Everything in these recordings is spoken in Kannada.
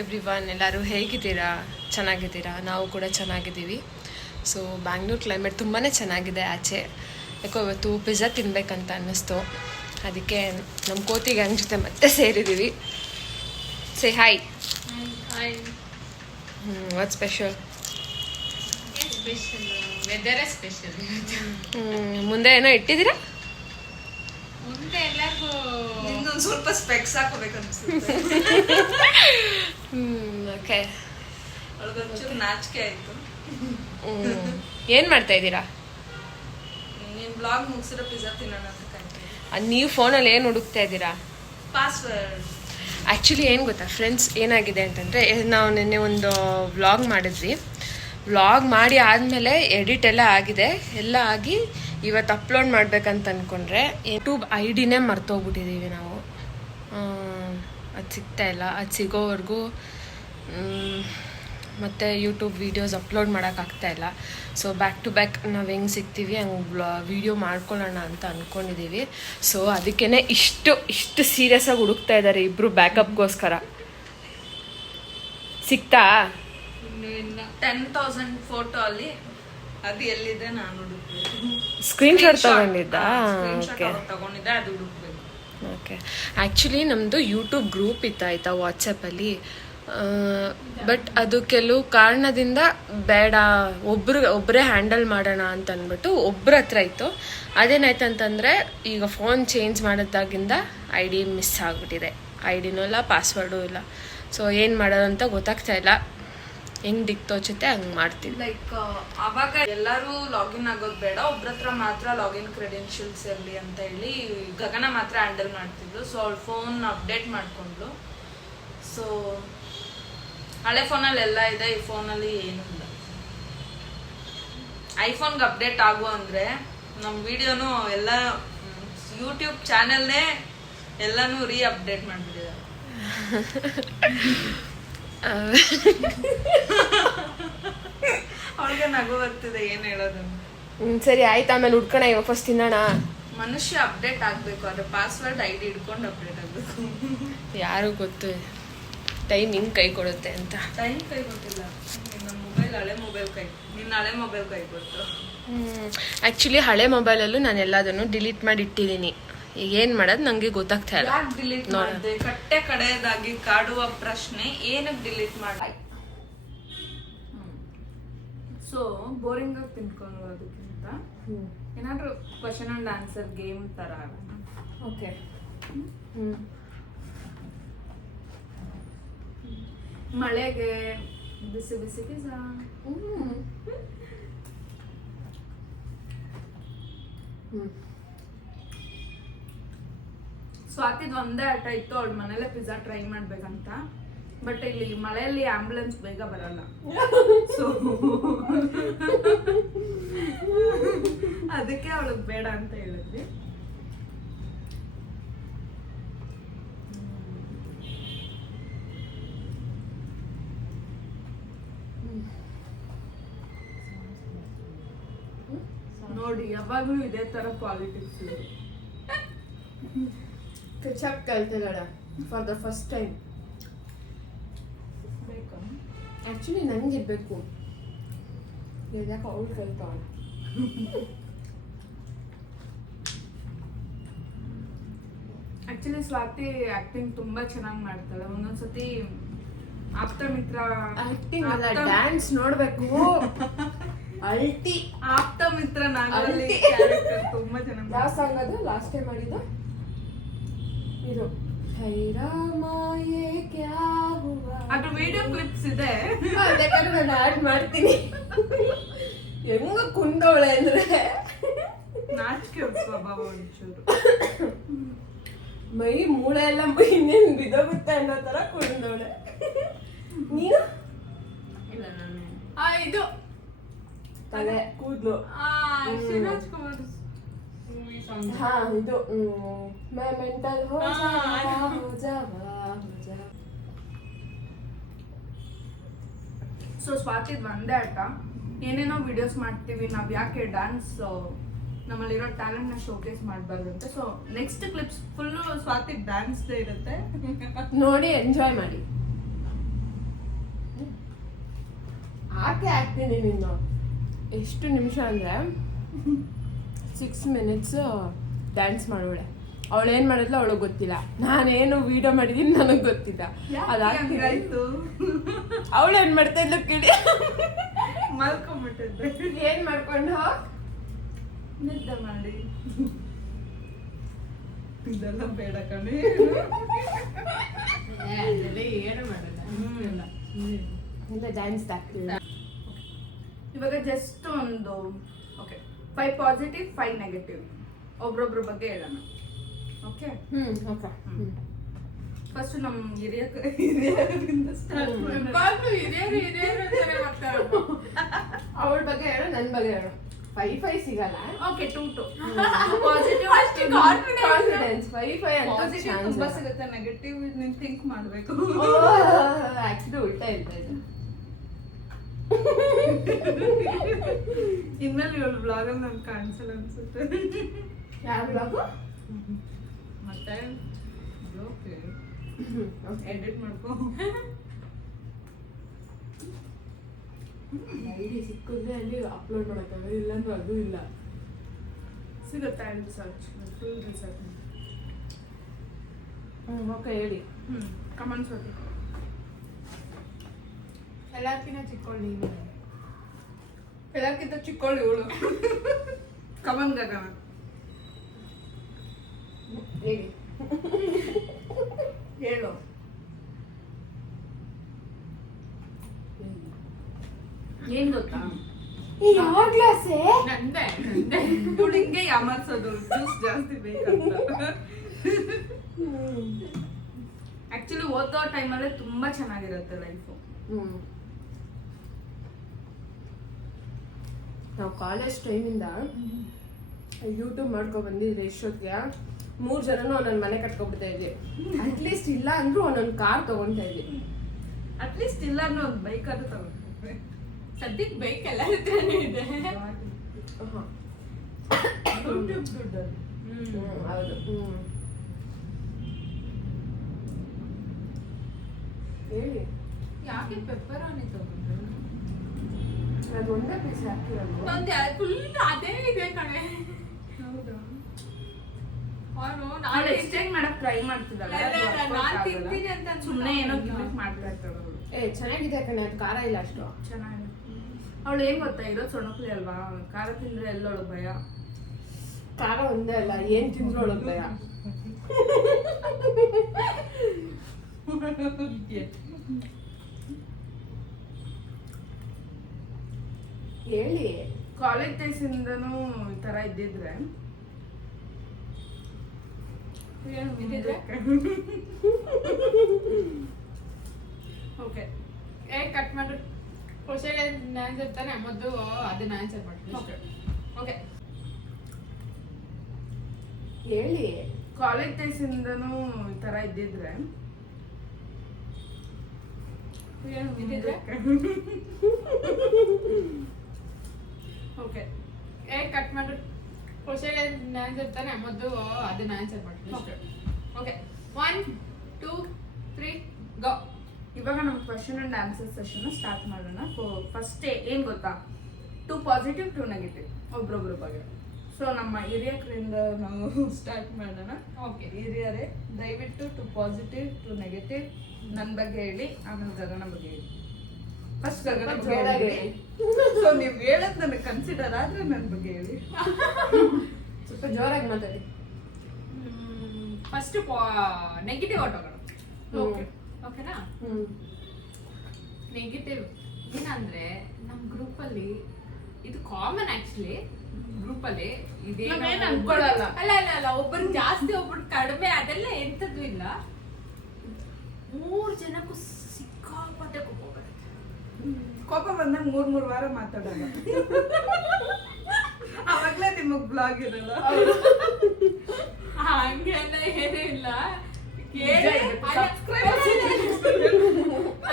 ಎವ್ರಿವನ್, ಎಲ್ಲರೂ ಹೇಗಿದ್ದೀರಾ? ಚೆನ್ನಾಗಿದ್ದೀರಾ? ನಾವು ಕೂಡ ಚೆನ್ನಾಗಿದ್ದೀವಿ. ಸೊ ಬ್ಯಾಂಗ್ಳೂರು ಕ್ಲೈಮೇಟ್ ತುಂಬಾ ಚೆನ್ನಾಗಿದೆ. ಆಚೆ ಯಾಕೋ ಇವತ್ತು ಪಿಜ್ಜಾ ತಿನ್ನಬೇಕಂತ ಅನ್ನಿಸ್ತು. ಅದಕ್ಕೆ ನಮ್ಮ ಕೋತಿ ಗ್ಯಾಂಗ್ ಜೊತೆ ಮತ್ತೆ ಸೇರಿದ್ದೀವಿ. Say hi. Hi. What special? ವೆದರೇ ಸ್ಪೆಷಲ್. ಮುಂದೆ ಏನೋ ಇಟ್ಟಿದ್ದೀರಾ? ಮುಂದೆ ಎಲ್ಲರಿಗೂ ಇನ್ನೊಂದು ಸ್ವಲ್ಪ ಸ್ಪೆಕ್ಸ್ ಹಾಕೋಬೇಕನ್ಸುತ್ತೆ. ಓಕೆ. ಅವಳಿಗೊಂಚೂರು ನಾಚಿಕೆ ಆಯ್ತು. ಏನು ಮಾಡ್ತಾ ಇದ್ದೀರಾ? ನೀನ್ ಬ್ಲಾಗ್ ಮುಗಿಸಿರೋ ಪಿಜ್ಜಾ ತಿನ್ನೋಣ ಅಂತ ಕಾಯ್ತೀನಿ. ನೀವು ಫೋನಲ್ಲಿ ಏನು ಹುಡುಕ್ತಾ ಇದ್ದೀರಾ? ಪಾಸ್ವರ್ಡ್. ಆ್ಯಕ್ಚುಲಿ ಏನು ಗೊತ್ತಾ ಫ್ರೆಂಡ್ಸ್, ಏನಾಗಿದೆ ಅಂತಂದರೆ, ನಾವು ನಿನ್ನೆ ಒಂದು ವ್ಲಾಗ್ ಮಾಡಿದ್ವಿ. ವ್ಲಾಗ್ ಮಾಡಿ ಆದಮೇಲೆ ಎಡಿಟ್ ಎಲ್ಲ ಆಗಿದೆ. ಎಲ್ಲ ಆಗಿ ಇವತ್ತು ಅಪ್ಲೋಡ್ ಮಾಡ್ಬೇಕಂತ ಅಂದ್ಕೊಂಡ್ರೆ ಯೂಟ್ಯೂಬ್ ಐಡಿನೇ ಮರ್ತೋಗ್ಬಿಟ್ಟಿದ್ದೀವಿ ನಾವು. ಅದು ಸಿಗ್ತಾಯಿಲ್ಲ. ಅದು ಸಿಗೋವರೆಗೂ ಮತ್ತು ಯೂಟ್ಯೂಬ್ ವೀಡಿಯೋಸ್ ಅಪ್ಲೋಡ್ ಮಾಡೋಕ್ಕಾಗ್ತಾಯಿಲ್ಲ. ಸೊ ಬ್ಯಾಕ್ ಟು ಬ್ಯಾಕ್ ನಾವು ಹೆಂಗೆ ಸಿಗ್ತೀವಿ ಹಂಗೆ ವೀಡಿಯೋ ಮಾಡ್ಕೊಳ್ಳೋಣ ಅಂತ ಅಂದ್ಕೊಂಡಿದ್ದೀವಿ. ಸೊ ಅದಕ್ಕೇ ಇಷ್ಟು ಸೀರಿಯಸ್ಸಾಗಿ ಹುಡುಕ್ತಾ ಇದ್ದಾರೆ ಇಬ್ಬರು ಬ್ಯಾಕಪ್ಗೋಸ್ಕರ. ಸಿಗ್ತಾ? 10,000 ಫೋಟೋ ಅಲ್ಲಿ ಅದು ಎಲ್ಲಿದೆ ನಾನು ಹುಡುಕ್ಬೇಕು. ಸ್ಕ್ರೀನ್ಶಾಟ್ ತಗೊಂಡಿದ್ದ? ತಗೊಂಡಿದ್ದೆ, ಅದು ಹುಡುಕ್ಬೇಕು. ಓಕೆ. ಆ್ಯಕ್ಚುಲಿ ನಮ್ಮದು ಯೂಟ್ಯೂಬ್ ಗ್ರೂಪ್ ಇತ್ತಾಯ್ತಾ ವಾಟ್ಸಪ್ಪಲ್ಲಿ. ಬಟ್ ಅದು ಕೆಲವು ಕಾರಣದಿಂದ ಬೇಡ, ಒಬ್ಬರೇ ಹ್ಯಾಂಡಲ್ ಮಾಡೋಣ ಅಂತ ಅಂದ್ಬಿಟ್ಟು ಒಬ್ಬರ ಹತ್ರ ಇತ್ತು. ಅದೇನಾಯ್ತು ಅಂತಂದರೆ, ಈಗ ಫೋನ್ ಚೇಂಜ್ ಮಾಡೋದಾಗಿಂದ ಐ ಡಿ ಮಿಸ್ ಆಗಿಬಿಟ್ಟಿದೆ. ಐ ಡಿನೂ ಇಲ್ಲ, ಪಾಸ್ವರ್ಡು ಇಲ್ಲ. ಸೊ ಏನು ಮಾಡೋದು ಅಂತ ಗೊತ್ತಾಗ್ತಾ ಇಲ್ಲ. ಹೆಂಗೆ ದಿಕ್ ತೋಚುತ್ತೆ ಹಂಗೆ ಮಾಡ್ತೀವಿ. ಲೈಕ್ ಅವಾಗ ಎಲ್ಲರೂ ಲಾಗಿನ್ ಆಗೋದು ಬೇಡ, ಒಬ್ರ ಹತ್ರ ಮಾತ್ರ ಲಾಗಿನ್ ಕ್ರೆಡೆನ್ಷಿಯಲ್ಸ್ ಇರಲಿ ಅಂತ ಹೇಳಿ ಗಗನ ಮಾತ್ರ ಹ್ಯಾಂಡಲ್ ಮಾಡ್ತಿದ್ಲು. ಸೊ ಅವಳು ಫೋನ್ ಅಪ್ಡೇಟ್ ಮಾಡ್ಕೊಂಡ್ಲು. ಸೊ ಹಳೆ ಫೋನಲ್ಲಿ ಎಲ್ಲ ಇದೆ, ಈ ಫೋನಲ್ಲಿ ಏನೂ ಇಲ್ಲ. ಐಫೋನ್ಗೆ ಅಪ್ಡೇಟ್ ಆಗು ಅಂದರೆ ನಮ್ಮ ವಿಡಿಯೋನು ಎಲ್ಲ ಯೂಟ್ಯೂಬ್ ಚಾನೆಲ್ನೇ ಎಲ್ಲನೂ ಅಪ್ಡೇಟ್ ಮಾಡಿಬಿಟ್ಟಿದ್ದಾರೆ. ಅವಳಿಗೆ ನಗು ಬರ್ತಿದೆ ಏನು ಹೇಳೋದು. ಸರಿ ಆಯ್ತು, ಆಮೇಲೆ ಹುಡ್ಕೋಣ. ಇವಾಗ ಫಸ್ಟ್ ತಿನ್ನೋಣ. ಮನುಷ್ಯ ಅಪ್ಡೇಟ್ ಆಗಬೇಕು, ಅದ್ರ ಪಾಸ್ವರ್ಡ್ ಐ ಡಿ ಹಿಡ್ಕೊಂಡು ಅಪ್ಡೇಟ್ ಆಗಬೇಕು. ಯಾರು ಗೊತ್ತು ಟೈಮ್ ಹಿಂಗೆ ಕೈ ಕೊಡುತ್ತೆ ಅಂತ. ಟೈಮ್ ಕೈ ಗೊತ್ತಿಲ್ಲ. ನಮ್ಮ ಮೊಬೈಲ್ ಹಳೆ ಮೊಬೈಲ್ ಕೈ, ನಿನ್ನ ಹಳೆ ಮೊಬೈಲ್ ಕೈ ಗೊತ್ತು. ಆ್ಯಕ್ಚುಲಿ ಹಳೆ ಮೊಬೈಲಲ್ಲೂ ನಾನು ಎಲ್ಲದನ್ನು ಡಿಲೀಟ್ ಮಾಡಿ ಇಟ್ಟಿದ್ದೀನಿ. ಈಗ ಏನು ಮಾಡೋದು ನನಗೆ ಗೊತ್ತಾಗ್ತಾ ಇಲ್ಲ. ಯಾಕೆ ಡಿಲೀಟ್ ಮಾಡಿದೆ? ಕಟ್ಟೆ ಕಡೆಯದಾಗಿ ಕಾಡುವ ಪ್ರಶ್ನೆ, ಏನಕ್ಕೆ ಡಿಲೀಟ್ ಮಾಡಿ? ಸೊ ಬೋರಿಂಗ್ ಆಗಿ ತಿನ್ಕೊಳ್ಳೋದಕ್ಕಿಂತ ಏನಾದರೂ ಕ್ವಶನ್ ಅಂಡ್ ಆನ್ಸರ್ ಗೇಮ್ ಥರ. ಓಕೆ. ಮಳೆಗೆ ಬಿಸಿ ಬಿಸಿ ಪಿಜ್ಜಾ. ಸ್ವಾತಿದ್ ಒಂದೇ ಆಟ ಇತ್ತು, ಅವಳ ಮನೇಲೆ ಪಿಜ್ಜಾ ಟ್ರೈ ಮಾಡ್ಬೇಕಂತ. ಬಟ್ ಇಲ್ಲಿ ಮಳೆಯಲ್ಲಿ ಆಂಬುಲೆನ್ಸ್ ಬೇಗ ಬರಲ್ಲ. ಸೊ ಅದಕ್ಕೆ ಅವಳಿಗೆ ಬೇಡ ಅಂತ ಹೇಳಿದ್ವಿ. ನೋಡಿ, ಯಾವಾಗ್ಲೂ ಇದೇ ತರ ಪಾಲಿಟಿಕ್ಸ್. ಕೆಚಪ್ ಕಲ್ತಿದ್ದಾಳೆ for the first time. Actually ನನಗಿರ್ಬೇಕು, ಯಾಕೆ ಅವಳು ಕಲ್ತಾವಳೆ. ಆಕ್ಚುಲಿ ಸ್ವಾತಿ ಆಕ್ಟಿಂಗ್ ತುಂಬಾ ಚೆನ್ನಾಗಿ ಮಾಡ್ತಾಳೆ. ಒಂದೊಂದ್ಸತಿ ಆಪ್ತ ಮಿತ್ರ ಆಕ್ಟಿಂಗ್ ಅಲ್ಲ, ಡ್ಯಾನ್ಸ್ ನೋಡ್ಬೇಕು. ಅಲ್ಟಿ ಆಪ್ತ ಮಿತ್ರ ನಾಗವಲ್ಲಿ ಕ್ಯಾರೆಕ್ಟರ್ ತುಂಬಾ ಚೆನ್ನಾಗಿ. ಯಾವ ಸಾಂಗ್ ಅದು ಲಾಸ್ಟ್ ಟೈಮ್ ಮಾಡಿದ್ದು? ಇದು ಅದ್ರ ವಿಡಿಯೋ ಕ್ಲಿಪ್ಸ್ ಇದೆ, ಬೇಕಾದ್ರೆ ನಾನು ಆಡ್ ಮಾಡ್ತೀನಿ. ಹೆಂಗ ಕುಂದವಳೆ ಅಂದ್ರೆ ನಾಚಿಕೆ ಸ್ವಭಾವ ಒಂಚೂರು. ಮೈ ಮೂಳೆ ಎಲ್ಲ ಇನ್ನೇನು ಬಿದೋಗುತ್ತೆ ಅನ್ನೋ ತರ ಕುಂದವಳೆ. ನೀನು? ಇಲ್ಲ, ನಾನು ಇದು ತಲೆ ಕೂದಲು. ಶಿವರಾಜ್ ಕುಮಾರ್ ಹಾ, ಇದು ಮೈ ಮೆಂಟಲ್ ಹೋ ಜಾವಾ. ಸೊ ಸ್ವಾತಿದ್ ಒಂದೇ ಆಟ. ಏನೇನೋ ವಿಡಿಯೋಸ್ ಮಾಡ್ತೀವಿ, ನಾವ್ ಯಾಕೆ ಡ್ಯಾನ್ಸ್ ನಮ್ಮಲ್ಲಿರೋ ಟ್ಯಾಲೆಂಟ್ ನ ಶೋಕೇಸ್ ಮಾಡಬಾರ್ದು ಅಂತ. So next clips full Swathi dance ಇರುತ್ತೆ, ನೋಡಿ ಎಂಜಾಯ್ ಮಾಡಿ. ಹಾಕ್ತೀನಿ ನೀನು. ಎಷ್ಟು ನಿಮಿಷ ಅಂದರೆ 6 minutes ಡ್ಯಾನ್ಸ್ ಮಾಡೋಳೆ. ಅವಳು ಏನು ಮಾಡಿದ್ಲು ಅವಳಿಗೆ ಗೊತ್ತಿಲ್ಲ, ನಾನೇನು ವಿಡಿಯೋ ಮಾಡಿದ್ದೀನಿ ನನಗೆ ಗೊತ್ತಿಲ್ಲ. ಅದಾಯ್ತು. ಅವಳು ಏನು ಮಾಡ್ತಾ ಇದ್ಲು ಕೇಳಿ, ಮಲ್ಕೊಂಬಿಟ್ಟಿದ್ದೆ. ಏನು ಮಾಡ್ಕೊಂಡು ನಿದ್ದೆ ಮಾಡಿ. ಇದೆಲ್ಲ ಬೇಡ ಕಣೆ. ಏನು ಮಾಡಲ್ಲ. ಇಲ್ಲ ಡ್ಯಾನ್ಸ್ ಆಗ್ತಿಲ್ಲ. ಇವಾಗ ಜಸ್ಟ್ ಒಂದು 5 ಪಾಸಿಟಿವ್ 5 ನೆಗೆಟಿವ್ ಒಬ್ರೊಬ್ರ ಬಗ್ಗೆ ಹೇಳೋಣ. Okay okay. ಫಸ್ಟ್ ನಮ್ಮ ಹಿರಿಯರಿಂದ ಸ್ಟಾರ್ಟ್ ಅವಳ ಬಗ್ಗೆ ಹೇಳು, ನನ್ನ ಬಗ್ಗೆ ಹೇಳು. 5 ಸಿಗಲ್ಲ. ಓಕೆ 2 ಪಾಸಿಟಿವ್ ಕಾನ್ಫಿಡೆನ್ಸ್ 5 ಅಂತ ಪಾಸಿಟಿವ್ ತುಂಬಾ ಸಿಗುತ್ತೆ, ನೆಗೆಟಿವ್ ನೀನು ಥಿಂಕ್ ಮಾಡಬೇಕು. ಆಕ್ಚುಲಿ ಉಲ್ಟಾ ಇರ್ತಾ ಇದೆ. ಇನ್ಮೇಲೆ ಇವಳು ಬ್ಲಾಗಲ್ಲಿ ನನ್ಗೆ ಕಾಣಿಸಲ್ಲ ಅನ್ಸುತ್ತೆ. ಯಾವ ಬ್ಲಾಗು? ಮತ್ತೆ ಎಡಿಟ್ ಮಾಡ್ಕೊ. ಐಡಿ ಸಿಕ್ಕಿದ್ರೆ ಅಲ್ಲಿ ಅಪ್ಲೋಡ್ ಮಾಡೋಕ್ಕಾಗಲ್ಲ, ಇಲ್ಲಾಂದ್ರೆ ಅದು ಇಲ್ಲ. ಸಿಗುತ್ತೆ ID search, full research. Okay ಹೇಳಿ. ಕಮೆಂಟ್ಸ್ ಓದಿ. ಎಲ್ಲಕ್ಕಿಂತ ಚಿಕ್ಕೋಳು ನೀನು. ಎಲ್ಲಕ್ಕಿಂತ ಚಿಕ್ಕೋಳು ಇವಳು. ಕಮನ್ ಗಗನ ಹೇಳಿ. ಹೇಳು. ಏನ್ ಗೊತ್ತಾ, ಯಾವ ಕ್ಲಾಸೇ? ನಂದೆ ಇವಳು ಹಿಂಗೆ ಯಾಮರ್ಸೋದು, ಜ್ಯೂಸ್ ಜಾಸ್ತಿ ಬೇಕಂತ. ಆಕ್ಚುಲಿ ಓದೋ ಟೈಮಲ್ಲೇ ತುಂಬಾ ಚೆನ್ನಾಗಿರುತ್ತೆ ಲೈಫು. ನಾವು ಕಾಲೇಜ್ ಟೈಮಿಂದ ಯೂಟ್ಯೂಬ್ ಮಾಡ್ಕೊ ಬಂದಿದ್ರೆ ಎಷ್ಟೊತ್ತಿಗೆ 3 ಜನನು ಒಂದೊಂದು ಮನೆ ಕಟ್ಕೊಬಿಡ್ತಾ ಇದ್ವಿ. ಅಟ್ಲೀಸ್ಟ್ ಇಲ್ಲ ಅಂದ್ರೂ ಒಂದೊಂದು ಕಾರ್ ತಗೊಂತಾ ಇದ್ವಿ. ಅಟ್ಲೀಸ್ಟ್ ಇಲ್ಲ ಅನ್ನೋ ಒಂದು ಬೈಕ್ ಆದ್ರೂ ತಗೊಂಡ್ರೆ. ಸದ್ಯಕ್ಕೆ ಬೈಕ್ ಎಲ್ಲರ ಹತ್ರನೂ ಇದೆ. ಯೂಟ್ಯೂಬ್ ದುಡ್ಡಲ್ಲಿ. ಹೌದು. ಹೇಳಿ. ಯಾಕೆ ಪೆಪ್ಪರಾನಿ ತಗೊಂಡ್ರು? ಅದು ಒಂದೇ ಪೀಸ್ ಹಾಕಿರೋದು. ನಂದು ಫುಲ್ ಅದೇ ಇದೆ ಕಣೆ. ಹೌದಾ? ಅವನು ಅವಳು ಎಕ್ಸ್ಚೇಂಜ್ ಮಾಡಕ್ ಟ್ರೈ ಮಾಡ್ತಿದ್ದಾಳೆ. ನಾನು ತಿಂತೀನಿ ಅಂತ ಸುಮ್ಮನೆ ಏನೋ ಗಿಮಿಕ್ ಮಾಡ್ತಾ ಇರ್ತಾಳೆ ಅವಳು. ಚೆನ್ನಾಗಿದೆ ಕಣೆ, ಅದು ಖಾರ ಇಲ್ಲ ಅಷ್ಟು. ಚೆನ್ನಾಗಿ. ಅವಳು ಏನ್ ಗೊತ್ತಾ, ಇರೋದು ಸೊಣಪುಲಿ ಅಲ್ವಾ, ಖಾರ ತಿಂದ್ರೆ ಎಲ್ಲೊಳಗೆ ಭಯ. ಖಾರ ಒಂದೇ ಅಲ್ಲ, ಏನ್ ತಿಂದ್ರು ಒಳಗ್ ಭಯ. ಹೇಳಿ. ಕಾಲೇಜ್ ಡೇಸ್ ಇಂದನೂ ಈ ತರ ಇದ್ದಿದ್ರೆ ಓಕೆ ಕಟ್ ಮಾಡು. ಕ್ವಶನ್ ಆನ್ಸರ್ ತಾನೆ ಮೊದಲು ಅದನ್ನ ಆನ್ಸರ್ ಮಾಡ್ತೀನಿ. ಓಕೆ ಹೇಳಿ. ಕಾಲೇಜ್ ಡೇಸ್ ಇಂದನೂ ಈ ತರ ಇದ್ದಿದ್ರೆ ಓಕೆ ಕಟ್ ಮಾಡು. ಕ್ವಶನ್ ಆನ್ಸರ್ ತಾನೆ ಮೊದಲು ಅದನ್ನ ಆನ್ಸರ್ ಮಾಡ್ತೀನಿ. ಓಕೆ 1 2 3 ಗೋ. ಇವಾಗ ನಮ್ಮ question and answer session start ಮಾಡೋಣ. ಫಸ್ಟ್ ಏನ್ ಗೊತ್ತಾ, 2 ಪಾಸಿಟಿವ್ 2 ನೆಗೆಟಿವ್ ಒಬ್ರೊಬ್ರ ಬಗ್ಗೆ. ಸೊ ನಮ್ಮ ಹಿರಿಯಕರಿಂದ ನಾವು ಸ್ಟಾರ್ಟ್ ಮಾಡೋಣ. ಓಕೆ ಹಿರಿಯರೇ, ದಯವಿಟ್ಟು 2 ಪಾಸಿಟಿವ್ 2 ನೆಗೆಟಿವ್ ನನ್ನ ಬಗ್ಗೆ ಹೇಳಿ, ಆಮೇಲೆ ಗಗನ ಬಗ್ಗೆ ಹೇಳಿ. ಫಸ್ಟ್ ಗಗನ ಬಗ್ಗೆ ಹೇಳಿ. ಸೊ ನೀವು ಹೇಳೋದು ನನಗೆ ಕನ್ಸಿಡರ್ ಆದ್ರೆ ನನ್ನ ಬಗ್ಗೆ ಹೇಳಿ. ಸ್ವಲ್ಪ ಜೋರಾಗಿ ಮಾತಾಡಿ. ಫಸ್ಟ್ ನೆಗೆಟಿವ್ ಹೊಟ್ಟೋಗೋಣ. ಓಕೆ ಓಕೆನಾ? ನೆಗೆಟಿವ್ ಏನಂದ್ರೆ ನಮ್ಮ ಗ್ರೂಪಲ್ಲಿ ಇದು ಕಾಮನ್. ಆಕ್ಚುಲಿ ಗ್ರೂಪಲ್ಲಿ ನಾವೇನ್ ಅನ್ಕೊಳಲ್ಲ. ಅಲ್ಲ ಒಬ್ಬರು ಜಾಸ್ತಿ ಒಬ್ಬರು ಕಡಿಮೆ ಅದೆಲ್ಲ ಎಂಥದ್ದು ಇಲ್ಲ. 3 ಜನಕ್ಕೂ ಸಿಕ್ಕಾಪಟ್ಟೆ ಕೋಪ ಬರುತ್ತೆ. ಕೋಪ ಬಂದಾಗ 3 ವಾರ ಮಾತಾಡೋಣ. ಅವಾಗ್ಲೇ ನಿಮಗ್ ಬ್ಲಾಗ್ ಇರಲ್ಲ. ಹಂಗೆಲ್ಲ ಏನೂ ಇಲ್ಲ.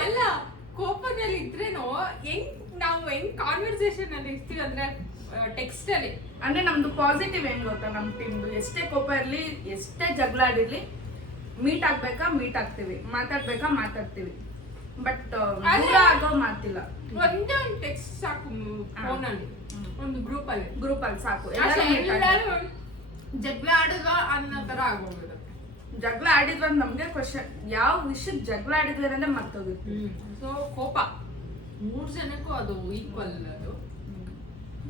ಅಲ್ಲ, ಕೋಪದಲ್ಲಿ ಇದ್ರೇನು ನಾವು ಹೆಂಗ್ ಕಾನ್ವರ್ಸೇಷನ್ ಅಲ್ಲಿ ಇರ್ತೀವಿ ಅಂದ್ರೆ ಟೆಕ್ಸ್ಟ್ ಅಲ್ಲಿ. ಅಂದ್ರೆ ನಮ್ದು ಪಾಸಿಟಿವ್ ಏನ್ ಗೊತ್ತಾ, ನಮ್ ಟೀಮ್ದು ಎಷ್ಟೇ ಕೋಪ ಇರ್ಲಿ, ಎಷ್ಟೇ ಜಗಳ ಆಡಿರ್ಲಿ, ಮೀಟ್ ಆಗ್ಬೇಕಾ ಮೀಟ್ ಆಗ್ತೀವಿ, ಮಾತಾಡ್ಬೇಕಾ ಮಾತಾಡ್ತೀವಿ. ಬಟ್ ಆದ್ರೆ- ದೂರ ಆಗೋ ಮಾತಿಲ್ಲ. ಒಂದೇ ಒಂದು ಟೆಕ್ಸ್ಟ್ ಸಾಕು ಫೋನಲ್ಲಿ, ಒಂದು ಗ್ರೂಪ್ ಅಲ್ಲಿ ಗ್ರೂಪ್ ಅಲ್ಲಿ ಸಾಕು. ಅಷ್ಟೇ, ಎಲ್ಲರೂ meet ಆಗ್ತಾರೆ. ಎಲ್ಲರೂ ಜಗಳ ಆಡಿದ್ವಾ ಅನ್ನೋ ತರ ಆಗೋಗ್ಬಿಡುತ್ತೆ. ಜಗಳ ಆಡಿದ್ವ ನಮ್ಗೆ ಕ್ವಶನ್, ಯಾವ ವಿಷಯಕ್ಕೆ ಜಗಳ ಆಡಿದ್ವಿ ಅನ್ನೋದೇ ಮರ್ತೋಗುತ್ತೆ. ಸೊ ಕೋಪ 3 ಜನಕ್ಕೂ ಅದು ಈಕ್ವಲ್ ಅದು.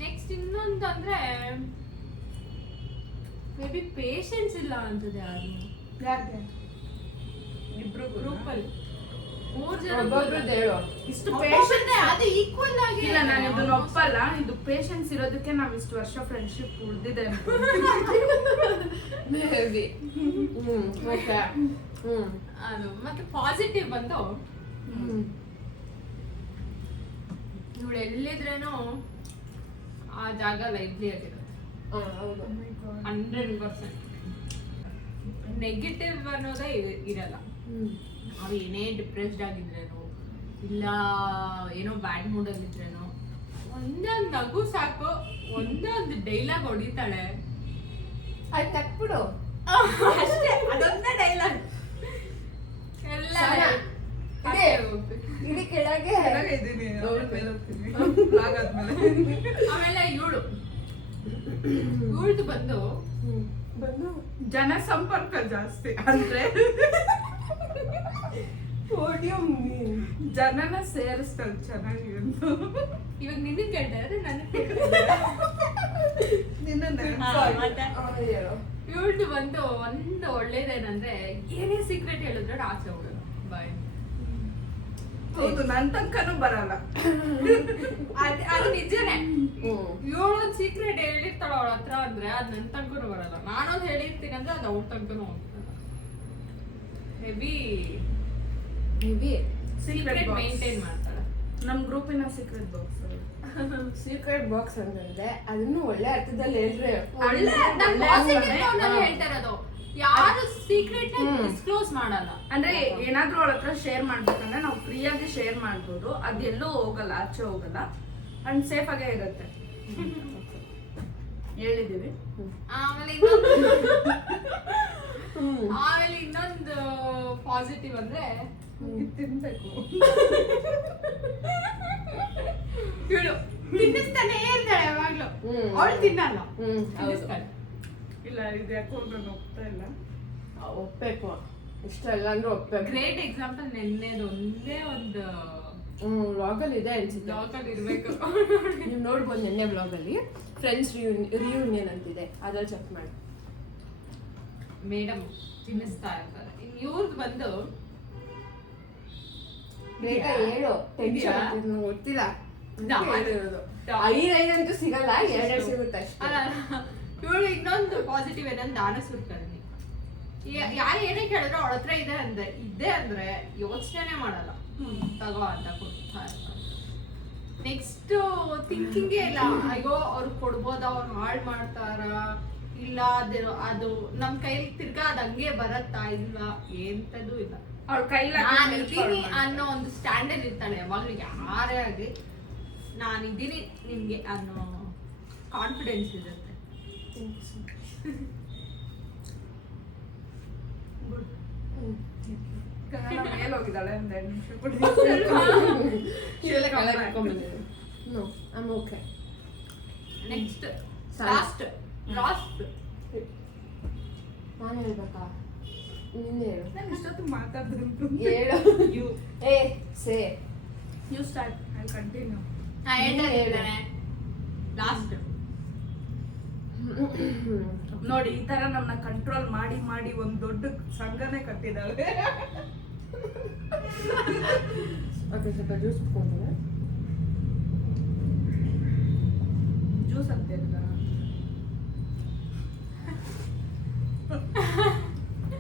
ನೆಕ್ಸ್ಟ್ ಇನ್ನೊಂದು ಅಂದ್ರೆ ಮೇ ಬಿ ಪೇಷನ್ಸ್ ಇಲ್ಲ ಅಂತದೆ ಯಾರು ಯಾಕೆ ಇಬ್ರು ಗ್ರೂಪ್ ಅಲ್ಲಿ 3 ಜನ ಒಬ್ಬೊಬ್ರದ್ದು ಹೇಳು. ಇಷ್ಟು ಒಬ್ಬೊಬ್ರದ್ದೇ ಅದು ಈಕ್ವಲ್ ಆಗಿ ಇಲ್ಲ, ನಾನು ಇದನ್ನ ಒಪ್ಪಲ್ಲ. ಇದು ಪೇಷನ್ಸ್ ಇರೋದಕ್ಕೆ ನಾವ್ ಇಷ್ಟು ವರ್ಷ ಫ್ರೆಂಡ್ಶಿಪ್ ಉಳಿದಿದೆ. Maybe okay. ಅದು ಮತ್ತೆ ಪಾಸಿಟಿವ್ ಬಂದು ಇವಳು ಎಲ್ಲಿದ್ರೇನೋ ಆ ಜಾಗ ಲೈವ್ಲಿ ಆಗಿರುತ್ತೆ. ಹೌದು. 100% ನೆಗೆಟಿವ್ ಅನ್ನೋದೇ ಇರಲ್ಲ. ಅವ್ರು ಏನೇ ಡಿಪ್ರೆಸ್ಡ್ ಆಗಿದ್ರೇನೋ ಇಲ್ಲ ಏನೋ ಬ್ಯಾಡ್ ಮೂಡ್ ಆಗಿದ್ರೇನೋ ಒಂದೊಂದು ನಗು ಸಾಕು, ಒಂದೊಂದು ಡೈಲಾಗ್ ಹೊಡಿತಾಳೆ. ಅದು ತಕ್ಬಿಡು. ಅಷ್ಟೇ, ಅದೊಂದೇ ಡೈಲಾಗ್ ಎಲ್ಲ ಇಡೀ ಕೆಳಗೆ ಆಮೇಲೆ ಇವಳ್ದು ಬಂದು ಜನ ಸಂಪರ್ಕ ಜಾಸ್ತಿ ಅಂದ್ರೆ ಜನನ ಸೇರಿಸ್ತಾರೆ ಚೆನ್ನಾಗಿ ಅಂತ. ಇವಾಗ ನಿನ್ನ ಕೇಳ್ತಾರೆ, ನನಗೆ ಇವಳ್ದು ಬಂದು ಒಂದು ಒಳ್ಳೇದೇನಂದ್ರೆ ಏನೇ ಸೀಕ್ರೆಟ್ ಹೇಳಿದ್ರೆ ಆಚೆ ಹೋಗಲ್ಲ ಬಾಯ್. ಹೌದು, ನನ್ ತನಕನೂ ಬರಲ್ಲ. ಅದು ನಿಜನೇ. ಇವಳೊಂದು ಸೀಕ್ರೆಟ್ ಹೇಳಿರ್ತಾಳ ಅವಳ ಹತ್ರ ಅಂದ್ರೆ ಅದ್ ನನ್ ತನಕನೂ ಬರಲ್ಲ. ನಾನೊಂದು ಹೇಳಿರ್ತೀನಿ ಅಂದ್ರೆ ಅದು ಅವ್ರ ತನಕನೂ ಹೋಗ್ತಲ್ಲ. ಮೇಬಿ ಸೀಕ್ರೆಟ್ ಮೇಂಟೈನ್ ಮಾಡ್ತಾಳೆ. ನಮ್ ಗ್ರೂಪಿನ ಸೀಕ್ರೆಟ್ ಬಾಕ್ಸ್ ಸೀಕ್ರೆಟ್ ಬಾಕ್ಸ್ ಅಂತಂದ್ರೆ ಅದನ್ನು ಒಳ್ಳೆ ಅರ್ಥದಲ್ಲಿ ಹೇಳ್ರೆ ಹೇಳ್ತಾ ಇರೋದು. ಯಾರು ಸೀಕ್ರೆಟ್ ಡಿಸ್ಕ್ಲೋಸ್ ಮಾಡಲ್ಲ. ಅಂದ್ರೆ ಏನಾದ್ರೂ ಅವಳ ಹತ್ರ ಶೇರ್ ಮಾಡ್ಬೇಕಂದ್ರೆ ನಾವು ಫ್ರೀ ಆಗಿ ಶೇರ್ ಮಾಡ್ಬೋದು. ಅದೆಲ್ಲೂ ಹೋಗಲ್ಲ, ಆಚೆ ಹೋಗಲ್ಲ, ಅಂಡ್ ಸೇಫ್ ಆಗೇ ಇರುತ್ತೆ. ಹೇಳಿದೀವಿ. ಆಮೇಲೆ ಇನ್ನೊಂದು ಪಾಸಿಟಿವ್ ಅಂದ್ರೆ ತಿನ್ಬೇಕು. ಇವಳು ತಿನ್ನಿಸ್ತಾನೆ ಇರ್ತಾಳೆ ಯಾವಾಗ್ಲೂ. ಅವಳು ತಿನ್ನಲ್ಲ, ತಿನ್ನಿಸ್ತಾಳೆ. ಇಲ್ಲ, ಇದು ಯಾಕೋ ನಾನು ಒಪ್ತಾ ಇಲ್ಲ. ಒಪ್ಬೇಕು, ಇಷ್ಟ ಇಲ್ಲ ಅಂದ್ರೆ ಒಪ್ಬೇಕು. ಗ್ರೇಟ್ ಎಕ್ಸಾಂಪಲ್ ನೆನ್ನೆದು ಒಂದೇ ಒಂದು ವ್ಲಾಗಲ್ಲಿ ಇದೆ ಅನ್ಸುತ್ತೆ. ಬ್ಲಾಗಲ್ಲಿ ಇರ್ಬೇಕು. ನೀವು ನೋಡ್ಬೋದು ನೆನ್ನೆ ವ್ಲಾಗಲ್ಲಿ ಫ್ರೆಂಡ್ಸ್ ರಿಯೂನಿಯನ್ ಅಂತಿದೆ, ಅದ್ರಲ್ಲಿ ಚೆಕ್ ಮಾಡಿ. ಮೇಡಮ್ ತಿನ್ನಿಸ್ತಾ ಇರ್ತಾರೆ. ಇವ್ರದ್ದು ಬಂದು ಬೇಗ ಹೇಳು, ಟೆನ್ಷನ್ ಗೊತ್ತಿಲ್ಲ. ಐದಂತೂ ಸಿಗಲ್ಲ, 2 ಸಿಗುತ್ತೆ ಅಷ್ಟೇ. ಅಲ್ಲ, ಇವಳು ಇನ್ನೊಂದು ಪಾಸಿಟಿವ್ ಏನಂದ್ರೆ ದಾನ ಸುರ್ಕರ್ಣಿ. ಯಾರು ಏನೇ ಕೇಳಿದ್ರು ಅವಳ ಹತ್ರ ಇದೆ ಅಂದ್ರೆ ಯೋಚನೆ ಮಾಡಲ್ಲ, ತಗೋ ಅಂತ ಕೊಡ್ತಾ ಇರ್ತಾರೆ. ನೆಕ್ಸ್ಟ್ ಥಿಂಕಿಂಗೇ ಇಲ್ಲ, ಅಯ್ಯೋ ಅವ್ರು ಕೊಡ್ಬೋದ, ಅವ್ರು ಹಾಳು ಮಾಡ್ತಾರ, ಇಲ್ಲ ಅದು ನಮ್ ಕೈಲಿ ತಿರ್ಗಾ ಅದ್ ಹಂಗೆ ಬರತ್ತಾ, ಇಲ್ಲ ಎಂತದೂ ಇಲ್ಲ. ಅವ್ರ ನಾನಿದ್ದೀನಿ ಅನ್ನೋ ಒಂದು ಸ್ಟ್ಯಾಂಡರ್ಡ್ ಇರ್ತಾಳೆ ಯಾವಾಗ್ಲೂ. ಯಾರೇ ಆಗ್ಲಿ ನಾನಿದ್ದೀನಿ ನಿಮ್ಗೆ ಅನ್ನೋ ಕಾನ್ಫಿಡೆನ್ಸ್ ಇರುತ್ತೆ. ಮೇಲೆ ಹೋಗಿದ್ದಾಳೆ ಒಂದ್ 2 ನಿಮಿಷ ಓಕೆ. ನೆಕ್ಸ್ಟ್ ಲಾಸ್ಟ್ ನಾನು ಹೇಳ್ಬೇಕಾ? ನಿನ್ನೆ ಹೇಳು. ನಾನು ಇಷ್ಟೊತ್ತು ಮಾತಾಡ್ದಂತು. ಹೇಳು. Hey say you start, I continue. ಹೇಳ್ತಾನೆ ಲಾಸ್ಟ್. ನೋಡಿ, ಈ ತರ ನಮ್ಮನ್ನ ಕಂಟ್ರೋಲ್ ಮಾಡಿ ಮಾಡಿ ಒಂದ್ ದೊಡ್ಡ ಸಂಘನೇ ಕಟ್ಟಿದಾಳೆ. ಓಕೆ, ಸ್ವಲ್ಪ ಜ್ಯೂಸ್ ಕುಡ್ಕೊಂಡ್ರೆ. ಜ್ಯೂಸ್ ಅಂತ